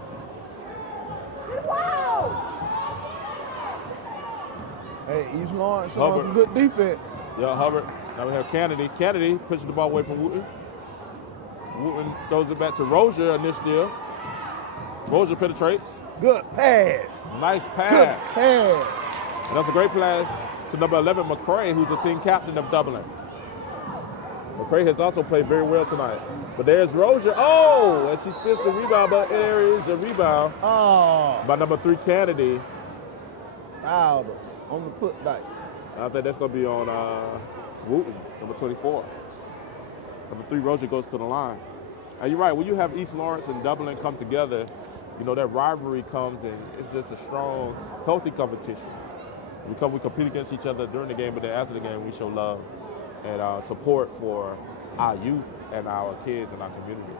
Hey, East Lawrence showing some good defense. Yeah, Hubbard. Now we have Kennedy. Kennedy pushes the ball away from Wooten. Wooten throws it back to Rozier on this steal. Rozier penetrates. Good pass. Nice pass. Good pass. And that's a great pass to number 11, McCray, who's the team captain of Dublin. McCray has also played very well tonight. But there's Rozier. Oh, and she spits the rebound, but there is a rebound by number 3, Kennedy. Fouled her on the putback. I think that's going to be on Wooten, number 24. Number 3, Rozier goes to the line. And you're right, when you have East Lawrence and Dublin come together, you know, that rivalry comes and it's just a strong, healthy competition. We compete against each other during the game, but then after the game, we show love and support for our youth and our kids and our community.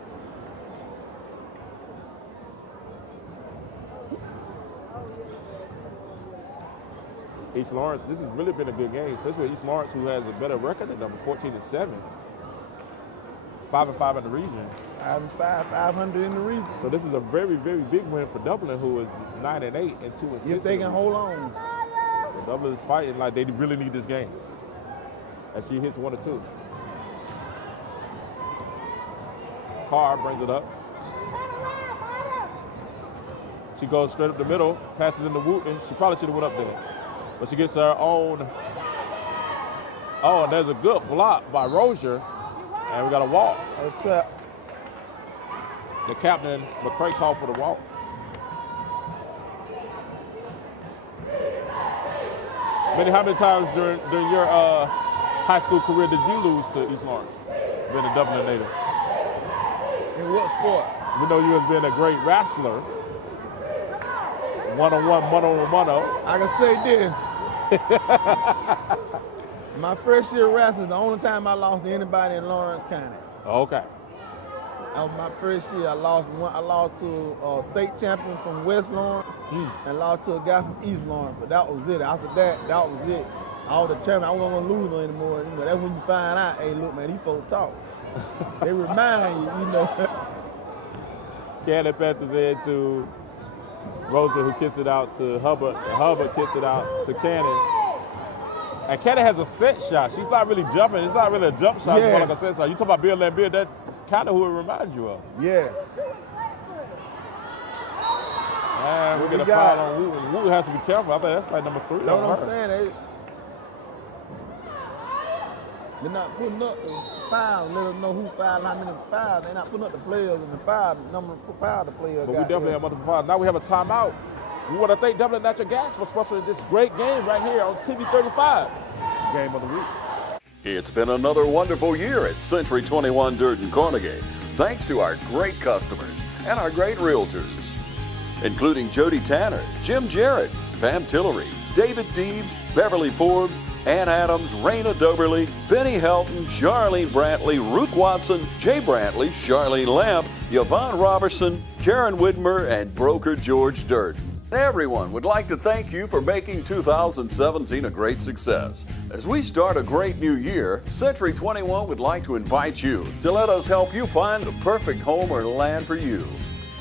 East Lawrence, this has really been a good game, especially with East Lawrence, who has a better record than number 14-7. 5-5 in the region. 500 in the region. So this is a very big win for Dublin, who is 9-8 and 2-6. If they can hold on. So Dublin is fighting like they really need this game. As she hits 1 or 2. Carr brings it up. She goes straight up the middle, passes into Wooten. She probably should have went up there. But she gets her own. Oh, and there's a good block by Rozier. And we got a walk. The captain, McCray, called for the walk. How many times during your high school career did you lose to East Lawrence, being a Dublin native? In what sport? We know you as being a great wrestler. One-on-one, mano-a-mano. I can say this. My first year wrestling, the only time I lost to anybody in Lawrence County. Okay. That was my first year. I lost to a state champion from West Lawrence and lost to a guy from East Lawrence. But that was it. After that, that was it. I was determined I wasn't gonna lose no anymore. You know, that's when you find out, hey, look, man, these folks talk. They remind you, you know. Cannon passes in to Rosa, who kicks it out to Hubbard. And Hubbard kicks it out to Cannon. And Cannon has a set shot. She's not really jumping. It's not really a jump shot. Yes. It's more like a set shot. You talk about Bill Lambier, that's kind of who it reminds you of. Yes. And we get a foul on Wu. And Wu has to be careful. I think that's like number 3. That's what I'm saying. They're not putting up the foul, let them know who fouled, how many fouls. They're not putting up the players and the foul, number of foul the players But got. we definitely have multiple fouls. Now we have a timeout. We want to thank Dublin Natural Gas for sponsoring this great game right here on TV 35, Game of the Week. It's been another wonderful year at Century 21 Durden Carnegie, thanks to our great customers and our great realtors, including Jody Tanner, Jim Jarrett, Pam Tillery, David Deebs, Beverly Forbes, Ann Adams, Raina Doberly, Benny Helton, Charlene Brantley, Ruth Watson, Jay Brantley, Charlene Lamp, Yvonne Robertson, Karen Widmer, and broker George Durden. Everyone would like to thank you for making 2017 a great success. As we start a great new year, Century 21 would like to invite you to let us help you find the perfect home or land for you.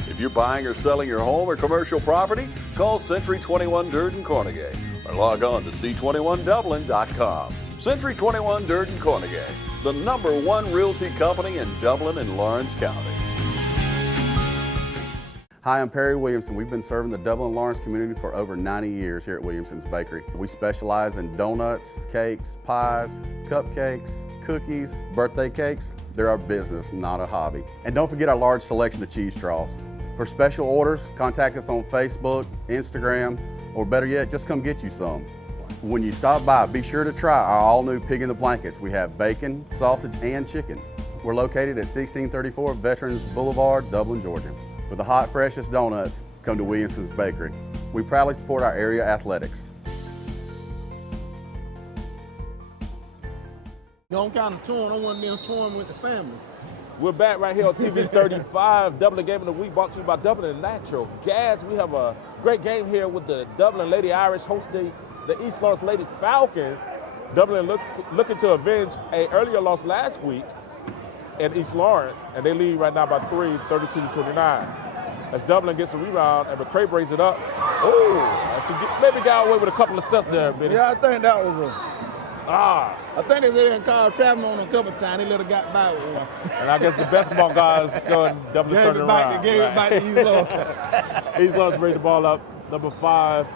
If you're buying or selling your home or commercial property, call Century 21 Durden Carnegie or log on to c21dublin.com. Century 21 Durden Carnegie, the #1 realty company in Dublin and Lawrence County. Hi, I'm Perry Williamson. We've been serving the Dublin and Lawrence community for over 90 years here at Williamson's Bakery. We specialize in donuts, cakes, pies, cupcakes, cookies, birthday cakes. They're our business, not a hobby. And don't forget our large selection of cheese straws. For special orders, contact us on Facebook, Instagram, or better yet, just come get you some. When you stop by, be sure to try our all-new Pig in the Blankets. We have bacon, sausage, and chicken. We're located at 1634 Veterans Boulevard, Dublin, Georgia. For the hot, freshest donuts, come to Williamson's Bakery. We proudly support our area athletics. I'm kind of torn. I want to be torn with the family. We're back right here on TV 35, Dublin Game of the Week, brought to you by Dublin Natural Gas. We have a great game here with the Dublin Lady Irish hosting the East Lawrence Lady Falcons. Dublin looking to avenge an earlier loss last week at East Lawrence, and they lead right now by 3, 32-29. As Dublin gets a rebound, and McCray brings it up. Oh, she maybe got away with a couple of steps there, Benny. Yeah, I think that was I think they said they called traveling on a couple of times. They let her got by with one. And I guess the basketball guys going Dublin turn it around. Gave it back to East Lawrence. East Lawrence bring the ball up, number 5.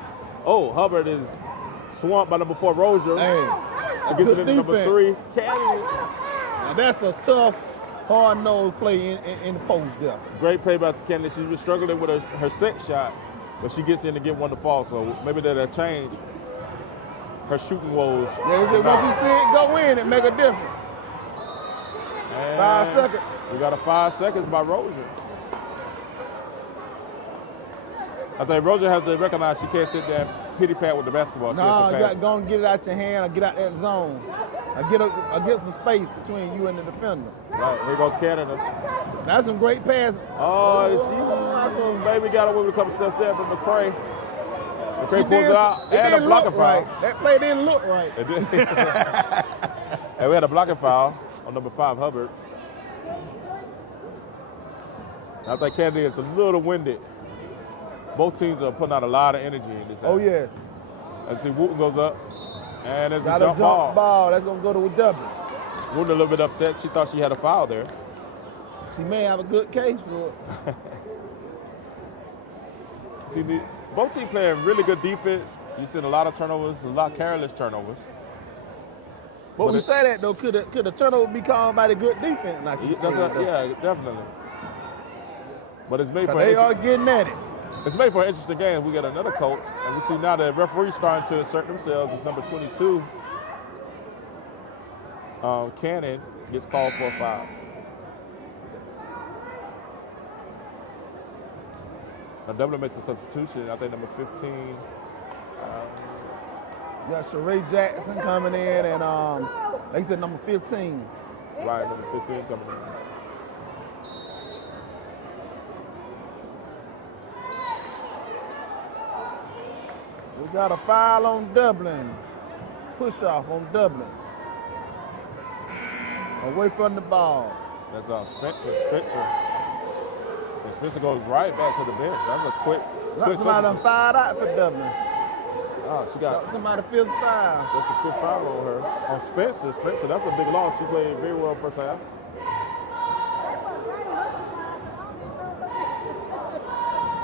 Oh, Hubbard is swamped by number 4, Rozier. Hey, she gets it into number 3, Cannon. Now that's a tough, hard-nosed play in the post there. Great play by Cannon. She was struggling with her set shot, but she gets in to get one to fall, so maybe that'll change her shooting woes. Yeah, they said once you see it go in, it make a difference. And 5 seconds. We got a 5 seconds by Rozier. I think Rozier has to recognize she can't sit there and pity-pat with the basketball. No, you got to go and get it out your hand or get out that zone. I get some space between you and the defender. Right, here goes Canada. That's some great passing. Oh, she maybe got away with a couple steps there from McCray. McCray pulls it out, and a blocking foul. Right. That play didn't look right. It did. And we had a blocking foul on number 5, Hubbard. I think Kennedy is a little winded. Both teams are putting out a lot of energy in this. Oh, yeah. And see, Wooten goes up, and there's a jump ball. ball. That's going to go to a double. Wooten a little bit upset. She thought she had a foul there. She may have a good case for it. See, both teams playing really good defense. You've seen a lot of turnovers, a lot of careless turnovers. But we say that, though, could a turnover be called by the good defense? Like yeah, definitely. But it's made for they are getting at it. It's made for an interesting game. We got another coach, and we see now the referees starting to assert themselves. It's number 22. Cannon gets called for a foul. Now Dublin makes a substitution. I think number 15. You got Sheree Jackson coming in, and like I said, number 15. Right, number 15 coming in. We got a foul on Dublin. Push off on Dublin. Away from the ball. That's Spencer. And Spencer goes right back to the bench. That's a quick Somebody done fired out for Dublin. Oh, she got somebody fifth foul. That's the fifth foul on her. On Spencer, that's a big loss. She played very well first half.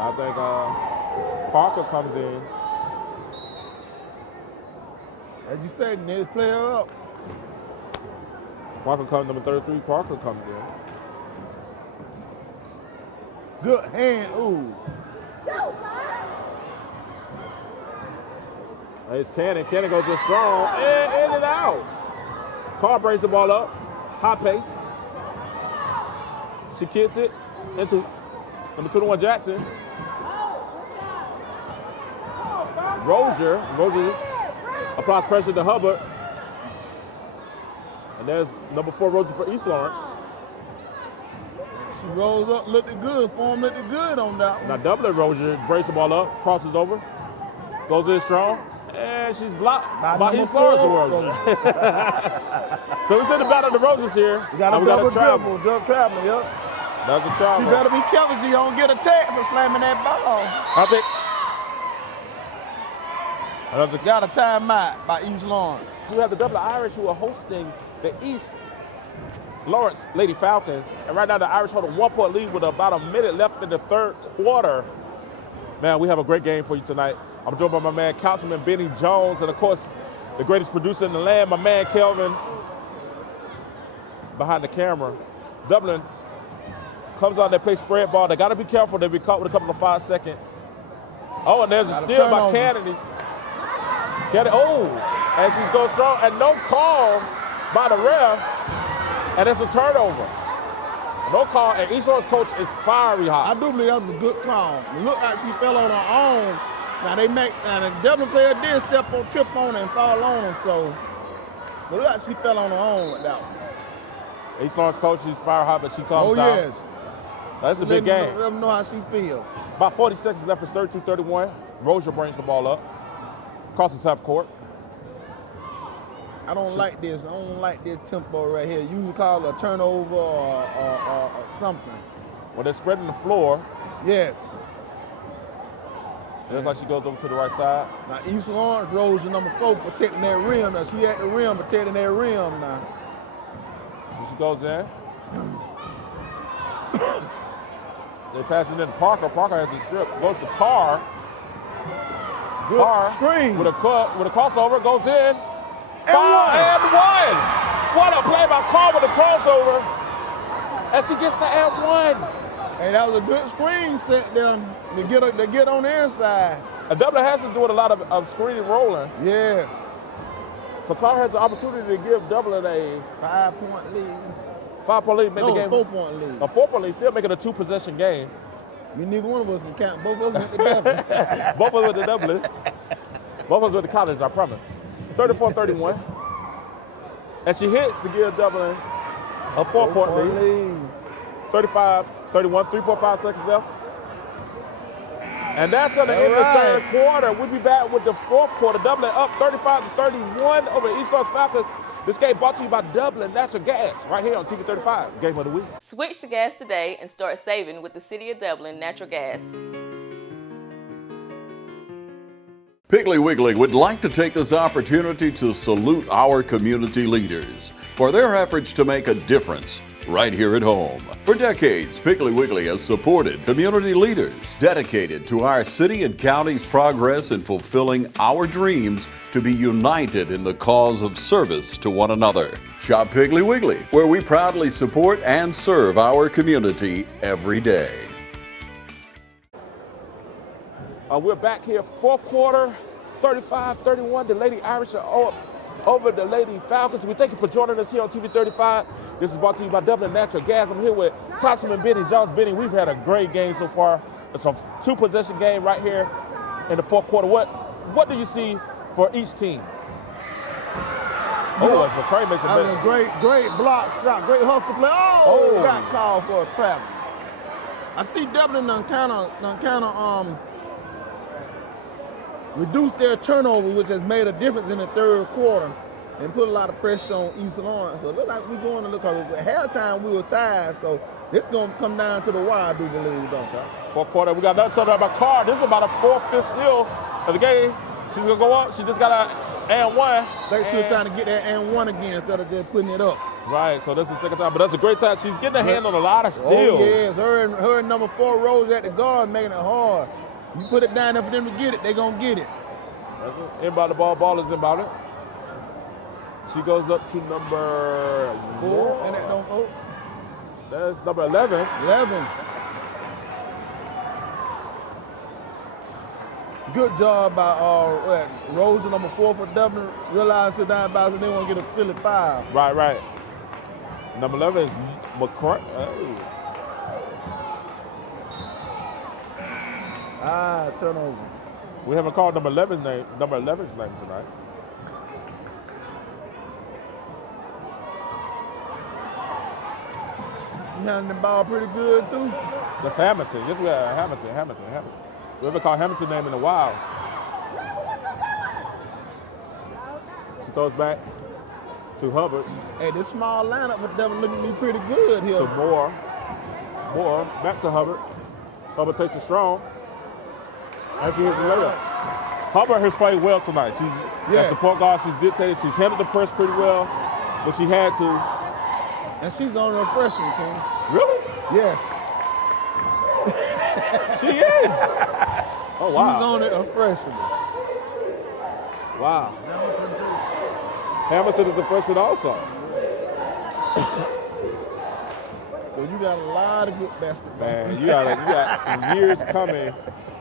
I think Parker comes in. As you said, next player up. Parker comes, number 33, Parker comes in. Good hand, ooh. It's Cannon. Cannon goes just strong and in and out. Carr brings the ball up, high pace. She kicks it into number 21 Jackson. Rozier applies pressure to Hubbard. And there's number 4 Rozier for East Lawrence. She rolls up, looking good. Form looking good on that one. Now Dublin Rozier breaks the ball up, crosses over, goes in strong, and she's blocked by East Lawrence Rozier. So it's in the battle of the Roses here. We got a double travel, yep. That's a travel. She better be careful she don't get attacked for slamming that ball. I think. Got a timeout by East Lawrence. You have the Dublin Irish who are hosting the East Lawrence Lady Falcons. And right now the Irish hold a 1-point lead with about a minute left in the third quarter. Man, we have a great game for you tonight. I'm joined by my man, Councilman Benny Jones, and of course, the greatest producer in the land, my man, Kelvin, behind the camera. Dublin comes out, they play spread ball. They got to be careful. They'll be caught with a couple of 5 seconds. Oh, and there's a steal by Kennedy. And she's going strong, and no call by the ref, and it's a turnover. No call, and East Lawrence coach is fiery hot. I do believe that was a good call. It looked like she fell on her own. Now the Dublin player did trip on her and fall on her, so it looked like she fell on her own with that one. East Lawrence coach, she's fire hot, but she comes down. Oh, yes. That's a big game. Let them know how she feels. About 40 seconds left. It's 32-31. Rozier brings the ball up. Crosses half court. I don't like this. I don't like this tempo right here. You can call it a turnover or something. Well, they're spreading the floor. Yes. It looks like she goes over to the right side. Now, East Lawrence Rozier, number 4, protecting that rim. Now, she at the rim, protecting that rim now. So she goes in. They pass it in to Parker. Parker has the strip. Goes to Carr. Good Carr screen. With a crossover, goes in. Foul and one. What a play by Carr with a crossover. And she gets the and one. And that was a good screen set there to get on the inside. And Dublin has been doing a lot of screening rolling. Yeah. So Carr has the opportunity to give Dublin a 5-point lead. 5-point lead, make the game. 4-point lead. A 4-point lead, still making a 2-possession game. Neither one of us can count. Both of us went to Dublin. Both of us went to Dublin. Both of us went to college, I promise. 34-31. And she hits to give Dublin a 4-point lead. 35-31, 3.5 seconds left. And that's going to end the third quarter. We'll be back with the fourth quarter. Dublin up 35-31 over East Lawrence Falcons. This game brought to you by Dublin Natural Gas, right here on TV 35, Game of the Week. Switch to gas today and start saving with the City of Dublin Natural Gas. Piggly Wiggly would like to take this opportunity to salute our community leaders for their efforts to make a difference right here at home. For decades, Piggly Wiggly has supported community leaders dedicated to our city and county's progress in fulfilling our dreams to be united in the cause of service to one another. Shop Piggly Wiggly, where we proudly support and serve our community every day. We're back here, fourth quarter, 35-31. The Lady Irish are over the Lady Falcons. We thank you for joining us here on TV 35. This is brought to you by Dublin Natural Gas. I'm here with Councilman Benny Jones. Benny, we've had a great game so far. It's a 2-possession game right here in the fourth quarter. What do you see for each team? As McCray makes a great block shot, great hustle play. Got called for a travel. I see Dublin done kind of reduced their turnover, which has made a difference in the third quarter and put a lot of pressure on East Lawrence. So it looks like we're going to look at halftime we were tied, so it's going to come down to the wire, I do believe, don't you? Fourth quarter, we got another turnover by Carr. This is about a 4th steal of the game. She's going to go up. She just got a and one. I think she was trying to get that and one again instead of just putting it up. Right, so that's the second time, but that's a great time. She's getting a hand on a lot of steals. Oh, yes, her and number 4 Rose at the guard making it hard. You put it down there for them to get it, they going to get it. Inbound the ball, ball is inbounded. She goes up to number 4, and that don't, oh. That's number 11. 11. Good job by Rose, number 4 for Dublin. Realized her down by and they want to get a silly foul. Right. Number 11 is McCray. Turnover. We haven't called number 11's name tonight. She handling the ball pretty good too. That's Hamilton. Yes, we have Hamilton. We haven't called Hamilton's name in a while. She throws back to Hubbard. Hey, this small lineup for Dublin looking to be pretty good here. To Moore, back to Hubbard. Hubbard takes it strong. And she hits the layup. Hubbard has played well tonight. She's a support guard. She's dictated. She's handled the press pretty well, but she had to. And she's on her freshman, King. Really? Yes. She is. Oh, wow. She's on it, a freshman. Wow. Hamilton is the freshman also. So you got a lot of good basketball. Man, you got some years coming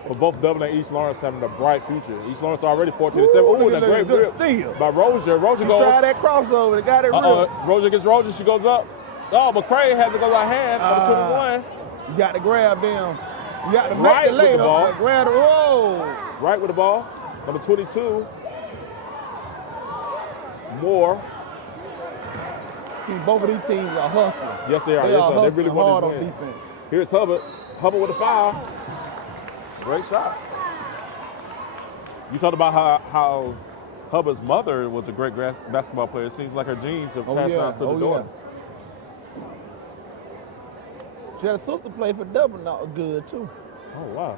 for both Dublin and East Lawrence having a bright future. East Lawrence already 14-7. Ooh, and a great good grip steal by Rozier. Rozier goes. Try that crossover. They got it real. Rozier gets Rozier. She goes up. Oh, McCray has to go by hand. Number 21. You got to grab them. You got to make Right the with the ball. layup. Grab the whoa. Right with the ball. Number 22. Moore. Both of these teams are hustling. Yes, they are. They really want to win. Defense. Here's Hubbard. Hubbard with a foul. Great shot. You talked about how Hubbard's mother was a great basketball player. It seems like her genes have passed down to the daughter. She had a sister play for Dublin, good too. Oh, wow.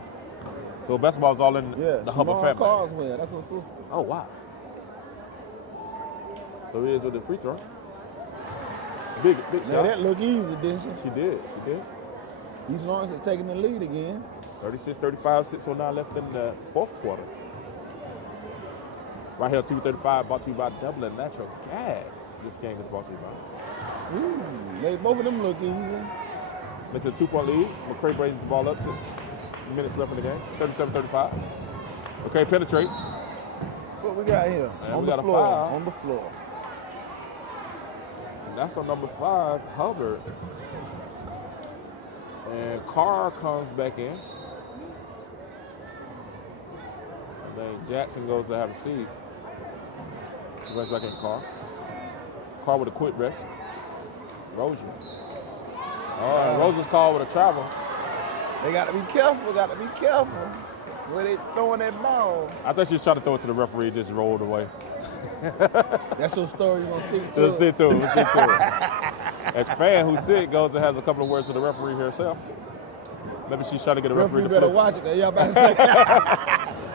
So basketball's all in the Hubbard family. Carswell, that's her sister. Oh, wow. So he is with the free throw. Big shot. Now that looked easy, didn't she? She did. East Lawrence is taking the lead again. 36-35, 6:09 left in the fourth quarter. Right here, 2:35, brought to you by Dublin Natural Gas. This game is brought to you by. Both of them look easy. It's a 2-point lead. McCray brings the ball up. 6 minutes left in the game. 37-35. McCray penetrates. What we got here? And on we the got floor. a foul. On the floor. And that's on number 5, Hubbard. And Carr comes back in. And then Jackson goes to have a seat. She runs back in Carr. Carr with a quick rest. Rozier. All right, Rozier's called with a travel. They got to be careful. Where they throwing that ball. I think she was trying to throw it to the referee, it just rolled away. That's your story, you're going to stick to Let's stick to it. As Fan, who's sick, goes and has a couple of words with the referee herself. Maybe she's trying to get a referee to better flip. watch it. Y'all about to say.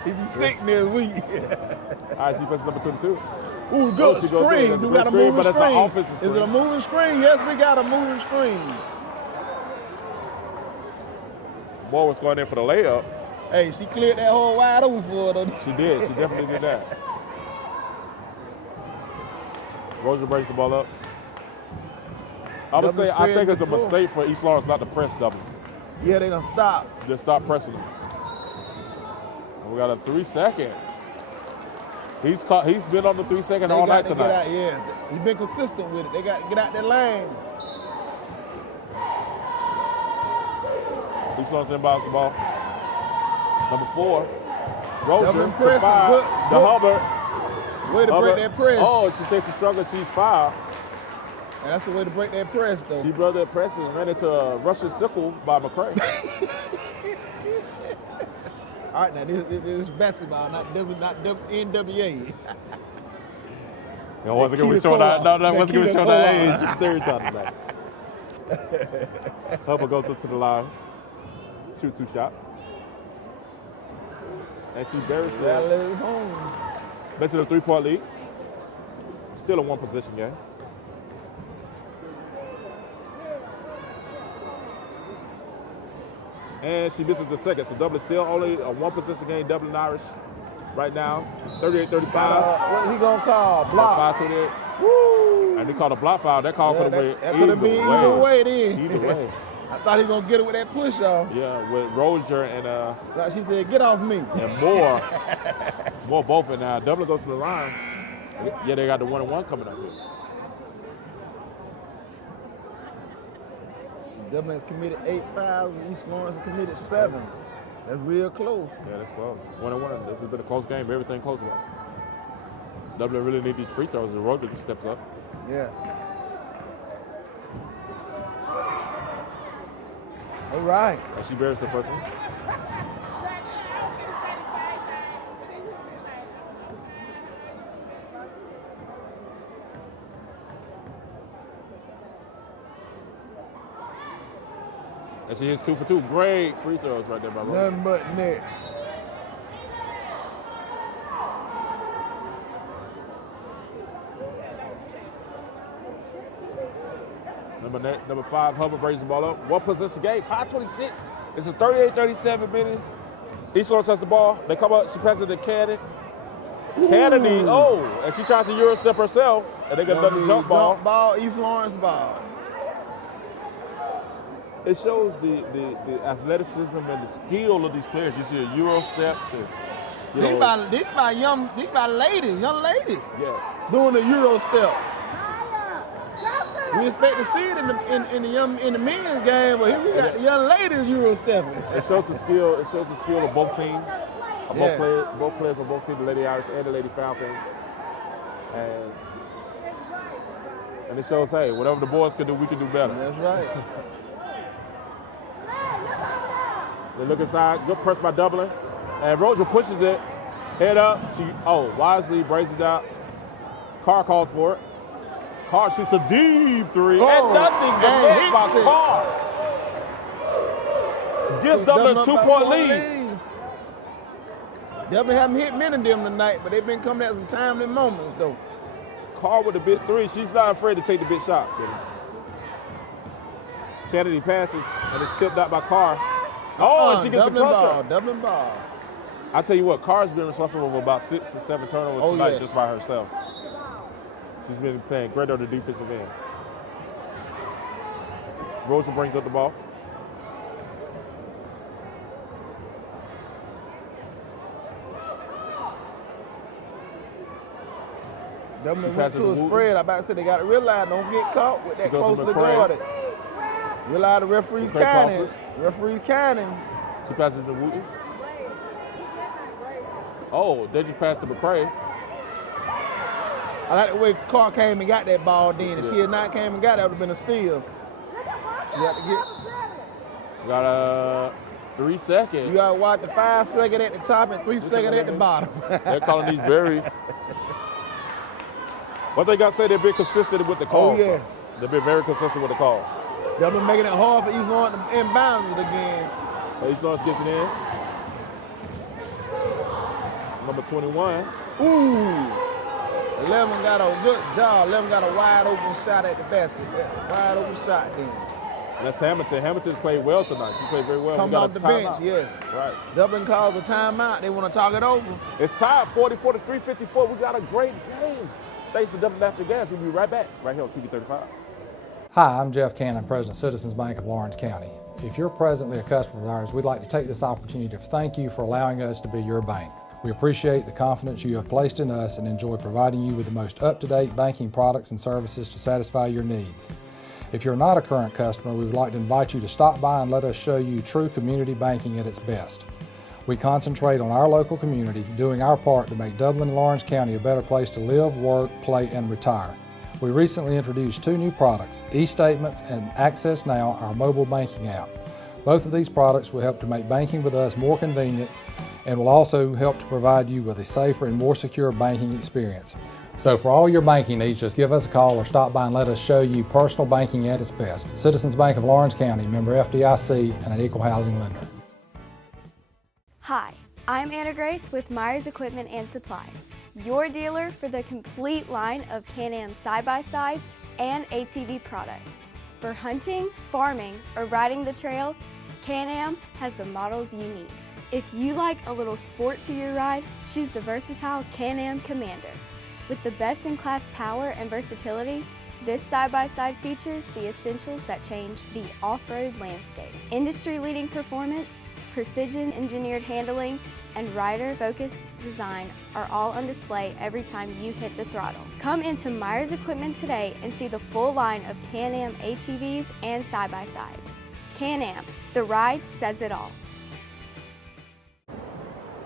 He be sick next week. All right, she presses number 22. Ooh, good screen. We got a moving but screen. It's an offensive screen. Is it a moving screen? Yes, we got a moving screen. Moore was going in for the layup. Hey, she cleared that hole wide open for her, though. She did. She definitely did that. Rozier breaks the ball up. I would say I think it's a mistake for East Lawrence not to press Dublin. Yeah, they done stop. Just stop pressing them. And we got a 3-second. He's been on the 3-second all night tonight. He's been consistent with it. They got to get out that lane. East Lawrence inbounds the ball. Number 4, Rozier to 5. The Hubbard. Way to break that press. Oh, she takes a struggle. She's fouled. And that's the way to break that press, though. She broke that press and ran into a Russian sickle by McCray. All right, now this is basketball, not NWA. Once again, we're showing once again, we're showing our age. It's third time tonight. Hubba goes up to the line, shoot 2 shots. And she buries it home. Makes it a 3-point lead. Still a 1-possession game. And she misses the second. So Dublin still only a 1-possession game, Dublin Irish right now. 38-35. What he gonna call? Block. 5-28. Woo! And they called a block foul. That call could have went either way then. Either way. I thought he was gonna get it with that push off. Yeah, with Rozier and like she said, get off me. And more both. And now Dublin goes to the line. Yeah, they got the 1-and-1 coming up here. Dublin has committed 8 fouls, East Lawrence has committed 7. That's real close. Yeah, that's close. 1-and-1. This has been a close game. Everything close about it. Dublin really need these free throws, and Rozier just steps up. Yes. All right. And she bears the first one. And she hits 2 for 2. Great free throws right there by Rozier. Nothing but net. Number 5, Hubbard brings the ball up. 1-possession game, 5:26. It's a 38-37 minute. East Lawrence has the ball. They come up, she passes it to Cannon. Kennedy, and she tries to Euro step herself, and they got another jump ball. Jump ball, East Lawrence ball. It shows the athleticism and the skill of these players. You see a Euro steps and these by young ladies. Yeah. Doing the Euro step. We expect to see it in the men's game, but here we got the young ladies Euro stepping. It shows the skill. It shows the skill of both teams. Both players on both teams, the Lady Irish and the Lady Falcons. And it shows, hey, whatever the boys can do, we can do better. That's right. They look inside. Good press by Dublin. And Rozier pushes it. Head up. Wisely brings it out. Carr calls for it. Carr shoots a deep 3. And nothing but net by Carr. Gives Dublin a 2-point lead. Dublin haven't hit many of them tonight, but they've been coming at some timely moments, though. Carr with a big 3. She's not afraid to take the big shot. Kennedy passes, and it's tipped out by Carr. And she gets a contract. Dublin ball. I tell you what, Carr's been responsible for about 6 or 7 turnovers tonight just by herself. She's been playing great on the defensive end. Rozier brings up the ball. Dublin went to a spread. I about to say they got to realize, don't get caught with that closely guarded. Realize the referee's counting. Referee's counting. She passes to Wooten. They just passed to McCray. I like the way Carr came and got that ball then. If she had not came and got it, that would have been a steal. She got to get. Got 3 seconds. You got to watch the 5 second at the top and 3 second at the bottom. They're calling these very. What they got to say, they've been consistent with the call. Oh, yes. They've been very consistent with the call. They've been making it hard for East Lawrence to inbound it again. East Lawrence gets it in. Number 21. 11 got a good job. 11 got a wide open shot at the basket. Wide open shot then. That's Hamilton. Hamilton's played well tonight. She played very well. Coming off the bench, yes. Right. Dublin calls a timeout. They want to talk it over. It's tied 44-3-54. We got a great game. Thanks to Dublin Natural Gas. We'll be right back right here on TV 35. Hi, I'm Jeff Cannon, President of Citizens Bank of Lawrence County. If you're presently a customer of ours, we'd like to take this opportunity to thank you for allowing us to be your bank. We appreciate the confidence you have placed in us and enjoy providing you with the most up-to-date banking products and services to satisfy your needs. If you're not a current customer, we would like to invite you to stop by and let us show you true community banking at its best. We concentrate on our local community, doing our part to make Dublin and Lawrence County a better place to live, work, play, and retire. We recently introduced 2 new products, eStatements and Access Now, our mobile banking app. Both of these products will help to make banking with us more convenient and will also help to provide you with a safer and more secure banking experience. So for all your banking needs, just give us a call or stop by and let us show you personal banking at its best. Citizens Bank of Lawrence County, member FDIC, and an equal housing lender. Hi, I'm Anna Grace with Myers Equipment and Supply, your dealer for the complete line of Can-Am side-by-sides and ATV products. For hunting, farming, or riding the trails, Can-Am has the models you need. If you like a little sport to your ride, choose the versatile Can-Am Commander. With the best-in-class power and versatility, this side-by-side features the essentials that change the off-road landscape. Industry-leading performance, precision-engineered handling, and rider-focused design are all on display every time you hit the throttle. Come into Myers Equipment today and see the full line of Can-Am ATVs and side-by-sides. Can-Am, the ride says it all.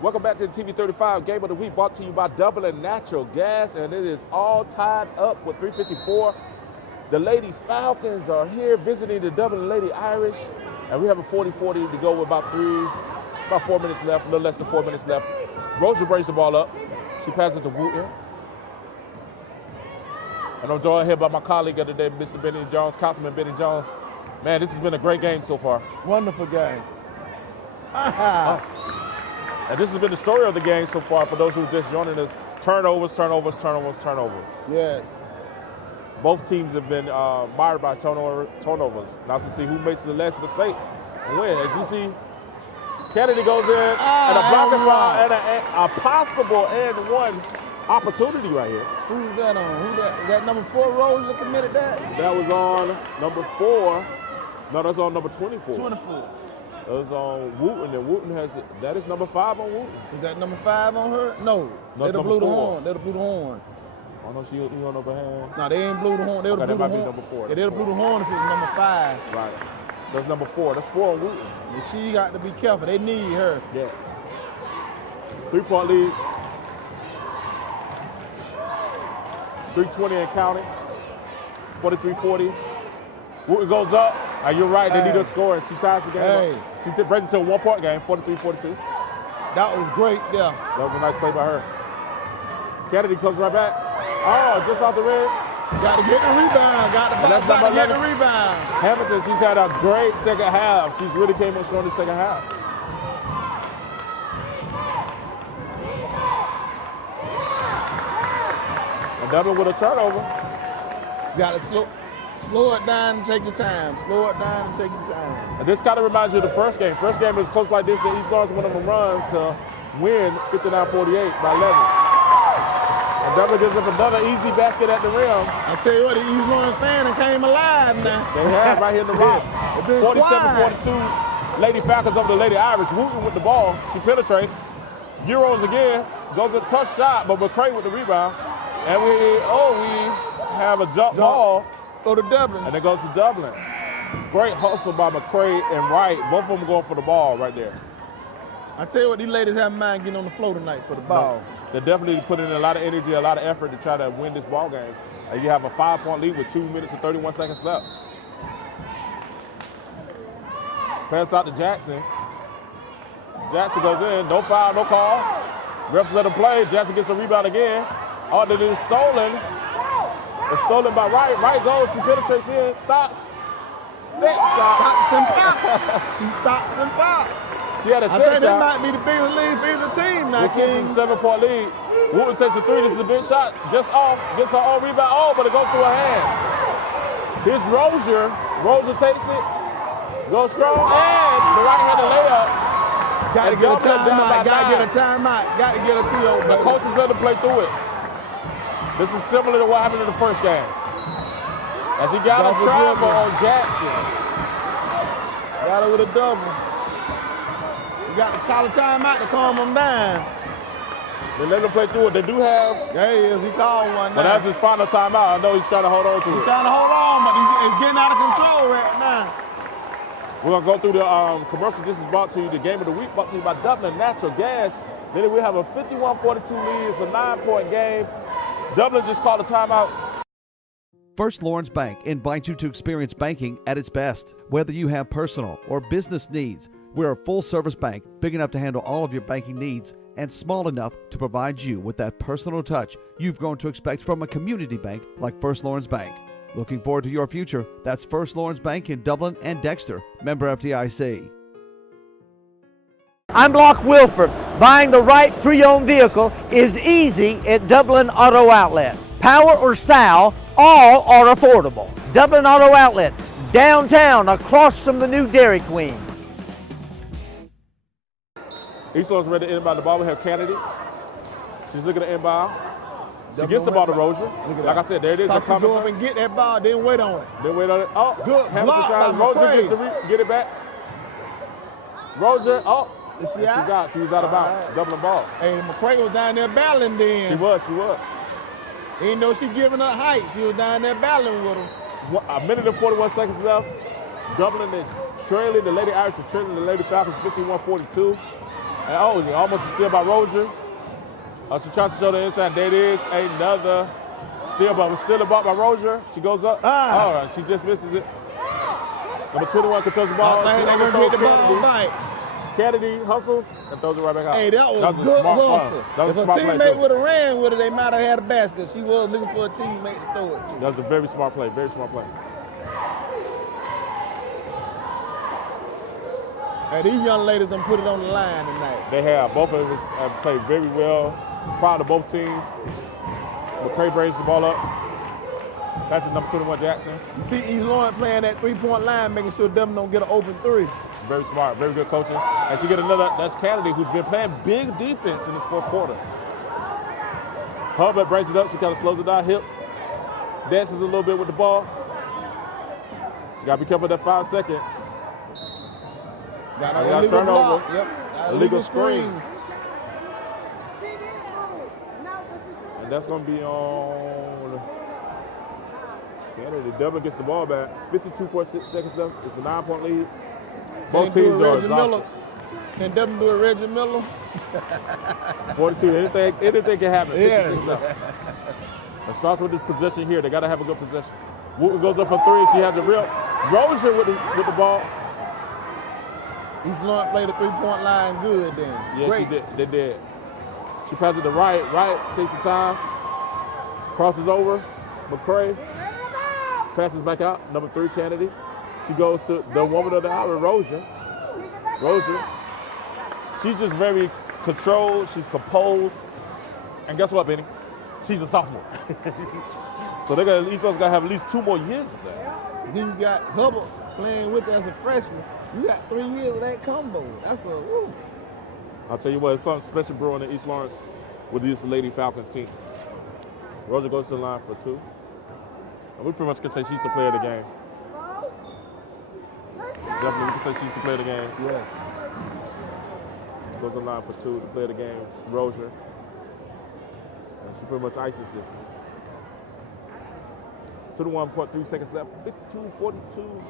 Welcome back to the TV35 Game of the Week, brought to you by Dublin Natural Gas, and it is all tied up with 3:54. The Lady Falcons are here visiting the Dublin Lady Irish, and we have a 40-40 to go with about 4 minutes left, a little less than 4 minutes left. Rosa brings the ball up. She passes it to Wooten. And I'm joined here by my colleague of the day, Mr. Benny Jones, Councilman Benny Jones. Man, this has been a great game so far. Wonderful game. And this has been the story of the game so far for those who are just joining us. Turnovers. Yes. Both teams have been mired by turnovers. Now to see who makes the less mistakes and win. As you see, Kennedy goes in and a blocking foul and a possible and one opportunity right here. Who's that on? Who that number 4 Rose that committed that? That was on number 4. No, that's on number 24. 24. That was on Wooten, and Wooten has, that is number 5 on Wooten. Is that number 5 on her? No. They done blew the horn. They done blew the horn. Oh no, she on over hand. No, they ain't blew the horn. They would have blew the horn. Number 4. Yeah, they'd have blew the horn if it was number 5. Right. So that's number 4. That's 4 on Wooten. And she got to be careful. They need her. Yes. 3-point lead. 3:20 and counting. 43-40. Wooten goes up. You're right, they need her score, and she ties the game up. She brings it to a 1-point game, 43-42. That was great, yeah. That was a nice play by her. Kennedy comes right back. Oh, just off the rim. Got to get the rebound. Got to get the rebound. Hamilton, she's had a great second half. She's really came on strong this second half. And Dublin with a turnover. Got to slow it down and take your time. Slow it down and take your time. And this kind of reminds you of the first game. First game was close like this. The East Lawrence went on a run to win 59-48 by 11. And Dublin gives up another easy basket at the rim. I tell you what, the East Lawrence fan came alive now. They have right here in the rock. 47-42. Lady Falcons over the Lady Irish. Wooten with the ball. She penetrates. Euros again. Goes a tough shot, but McCray with the rebound. And we have a jump ball. Go to Dublin. And it goes to Dublin. Great hustle by McCray and Wright. Both of them going for the ball right there. I tell you what, these ladies have mind getting on the floor tonight for the ball. No, they're definitely putting in a lot of energy, a lot of effort to try to win this ball game. And you have a 5-point lead with 2 minutes and 31 seconds left. Pass out to Jackson. Jackson goes in, no foul, no call. Refs let him play. Jackson gets a rebound again. Oh, then it's stolen. It's stolen by Wright. Wright goes, she penetrates in, stops. Step shot. Stops and pops. She stops and pops. She had a set shot. I think that might be the biggest lead for either team now, King. It's a 7-point lead. Wooten takes a 3. This is a big shot. Just off. Gets her own rebound. Oh, but it goes through her hand. Here's Rozier. Rozier takes it. Goes strong. And the right-handed layup. Got to get a timeout. Got to get a timeout. Got to get a 2-0. The coaches let them play through it. This is similar to what happened in the first game. As he got a travel on Jackson. Got it with a double. You got to call a timeout to calm him down. They let him play through it. They do have. There he is. He called one now. But that's his final timeout. I know he's trying to hold on to it. He's trying to hold on, but he's getting out of control right now. We're going to go through the commercial. This is brought to you, the Game of the Week, brought to you by Dublin Natural Gas. Then we have a 51-42 lead. It's a 9-point game. Dublin just called a timeout. First Lawrence Bank invites you to experience banking at its best. Whether you have personal or business needs, We're a full-service bank, big enough to handle all of your banking needs and small enough to provide you with that personal touch you've grown to expect from a community bank like First Lawrence Bank. Looking forward to your future? That's First Lawrence Bank in Dublin and Dexter, member FDIC. I'm Locke Wilford. Buying the right pre-owned vehicle is easy at Dublin Auto Outlet. Power or style, all are affordable. Dublin Auto Outlet, downtown across from the new Dairy Queen. East Lawrence ready to inbound the ball. We have Kennedy. She's looking to inbound. She gets the ball to Rozier. Like I said, there it is. So go up and get that ball, then wait on it. Then wait on it. Oh, good Hamilton block by Rozier McCray. gets to get it back. Rozier, she was out of bounds. Right. Doubling ball. Hey, McCray was down there battling then. She was. Even though she giving up height, she was down there battling with him. A minute and 41 seconds left. Dublin is trailing. The Lady Irish is trailing the Lady Falcons 51-42. And he almost a steal by Rozier. She tried to show the inside. There it is. Another steal, but was still a ball by Rozier. She goes up. She just misses it. Number 21 controls the ball. I think they're going to get the ball back. Kennedy hustles and throws it right back out. Hey, that was good hustle. If a teammate would have ran with it, they might have had a basket. She was looking for a teammate to throw it to. That was a very smart play. Very smart play. Hey, these young ladies done put it on the line tonight. They have. Both of them have played very well. Proud of both teams. McCray brings the ball up. That's the number 21 Jackson. You see East Lawrence playing that three-point line, making sure Devin don't get an open three. Very smart, very good coaching. And she get another, that's Kennedy, who's been playing big defense in this fourth quarter. Hubbard brings it up, she kind of slows it down, hip. Dances a little bit with the ball. She got to be careful of that 5 seconds. Got a turnover. Yep. Illegal screen. And that's going to be on Kennedy. Devin gets the ball back. 52.6 seconds left. It's a 9-point lead. Both teams are exhausted. Can Devin do a Reggie Miller? 42. Anything can happen. 56 left. It starts with this possession here. They got to have a good possession. Wooten goes up for three. She has a rip. Rozier with the ball. East Lawrence played the three-point line good then. Yeah, Great. she did. They did. She passes to right, takes some time, crosses over. McCray passes back out. Number 3, Kennedy. She goes to the woman of the hour, Rozier. She's just very controlled. She's composed. And guess what, Benny? She's a sophomore. So East Lawrence got to have at least 2 more years of that. Then you got Hubbard playing with her as a freshman. You got 3 years of that combo. That's a woo. I'll tell you what, it's something special brewing in East Lawrence with this Lady Falcons team. Rozier goes to the line for 2. And we pretty much can say she's the player of the game. Definitely we can say she's the player of the game. Yeah. Goes to the line for 2, the player of the game, Rozier. And she pretty much ices this. 21.3 seconds left, 52-42.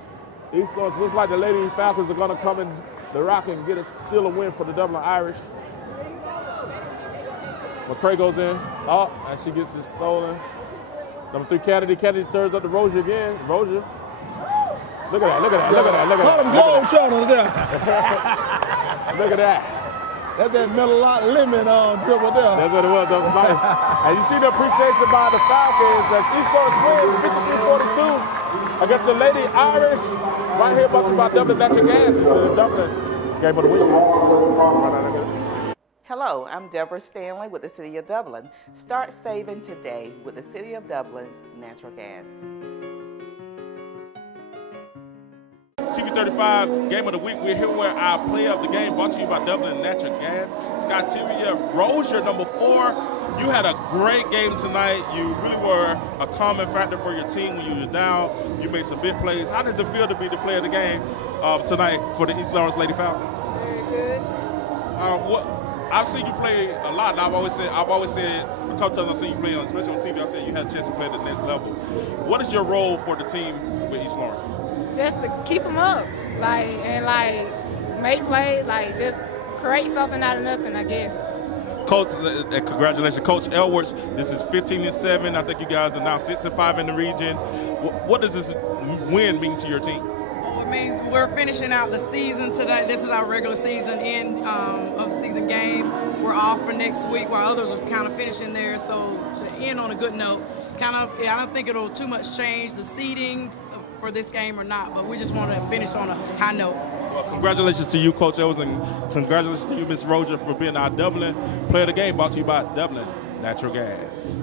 East Lawrence looks like the Lady Falcons are going to come in the rock and steal a win for the Dublin Irish. McCray goes in, and she gets it stolen. Number 3, Kennedy. Kennedy stirs up to Rozier again. Rozier. Look at that. Call them globe shutters there. Look at that. That's that Miller Lemon dribble there. That's what it was. That was nice. And you see the appreciation by the Falcons as East Lawrence wins 53-42 against the Lady Irish. Right here, brought to you by Dublin Natural Gas. The Dublin game of the week. Hello, I'm Deborah Stanley with the City of Dublin. Start saving today with the City of Dublin's natural gas. TV35 game of the week. We're here where our player of the game brought to you by Dublin Natural Gas. Skyteria Rozier, number 4. You had a great game tonight. You really were a calming factor for your team when you were down. You made some big plays. How does it feel to be the player of the game tonight for the East Lawrence Lady Falcons? Very good. I've seen you play a lot, and I've always said a couple times I've seen you play, especially on TV, I said you had a chance to play at the next level. What is your role for the team with East Lawrence? Just to keep them up, make plays, just create something out of nothing, I guess. Coach, congratulations, Coach Elwards. This is 15-7. I think you guys are now 6-5 in the region. What does this win mean to your team? It It means we're finishing out the season today. This is our regular season end of the season game. We're off for next week while others are kind of finishing there. So the end on a good note. I don't think it'll too much change the seedings for this game or not, but we just want to finish on a high note. Well, congratulations to you, Coach Evans, and congratulations to you, Ms. Roger, for being our Dublin Player of the Game, brought to you by Dublin Natural Gas.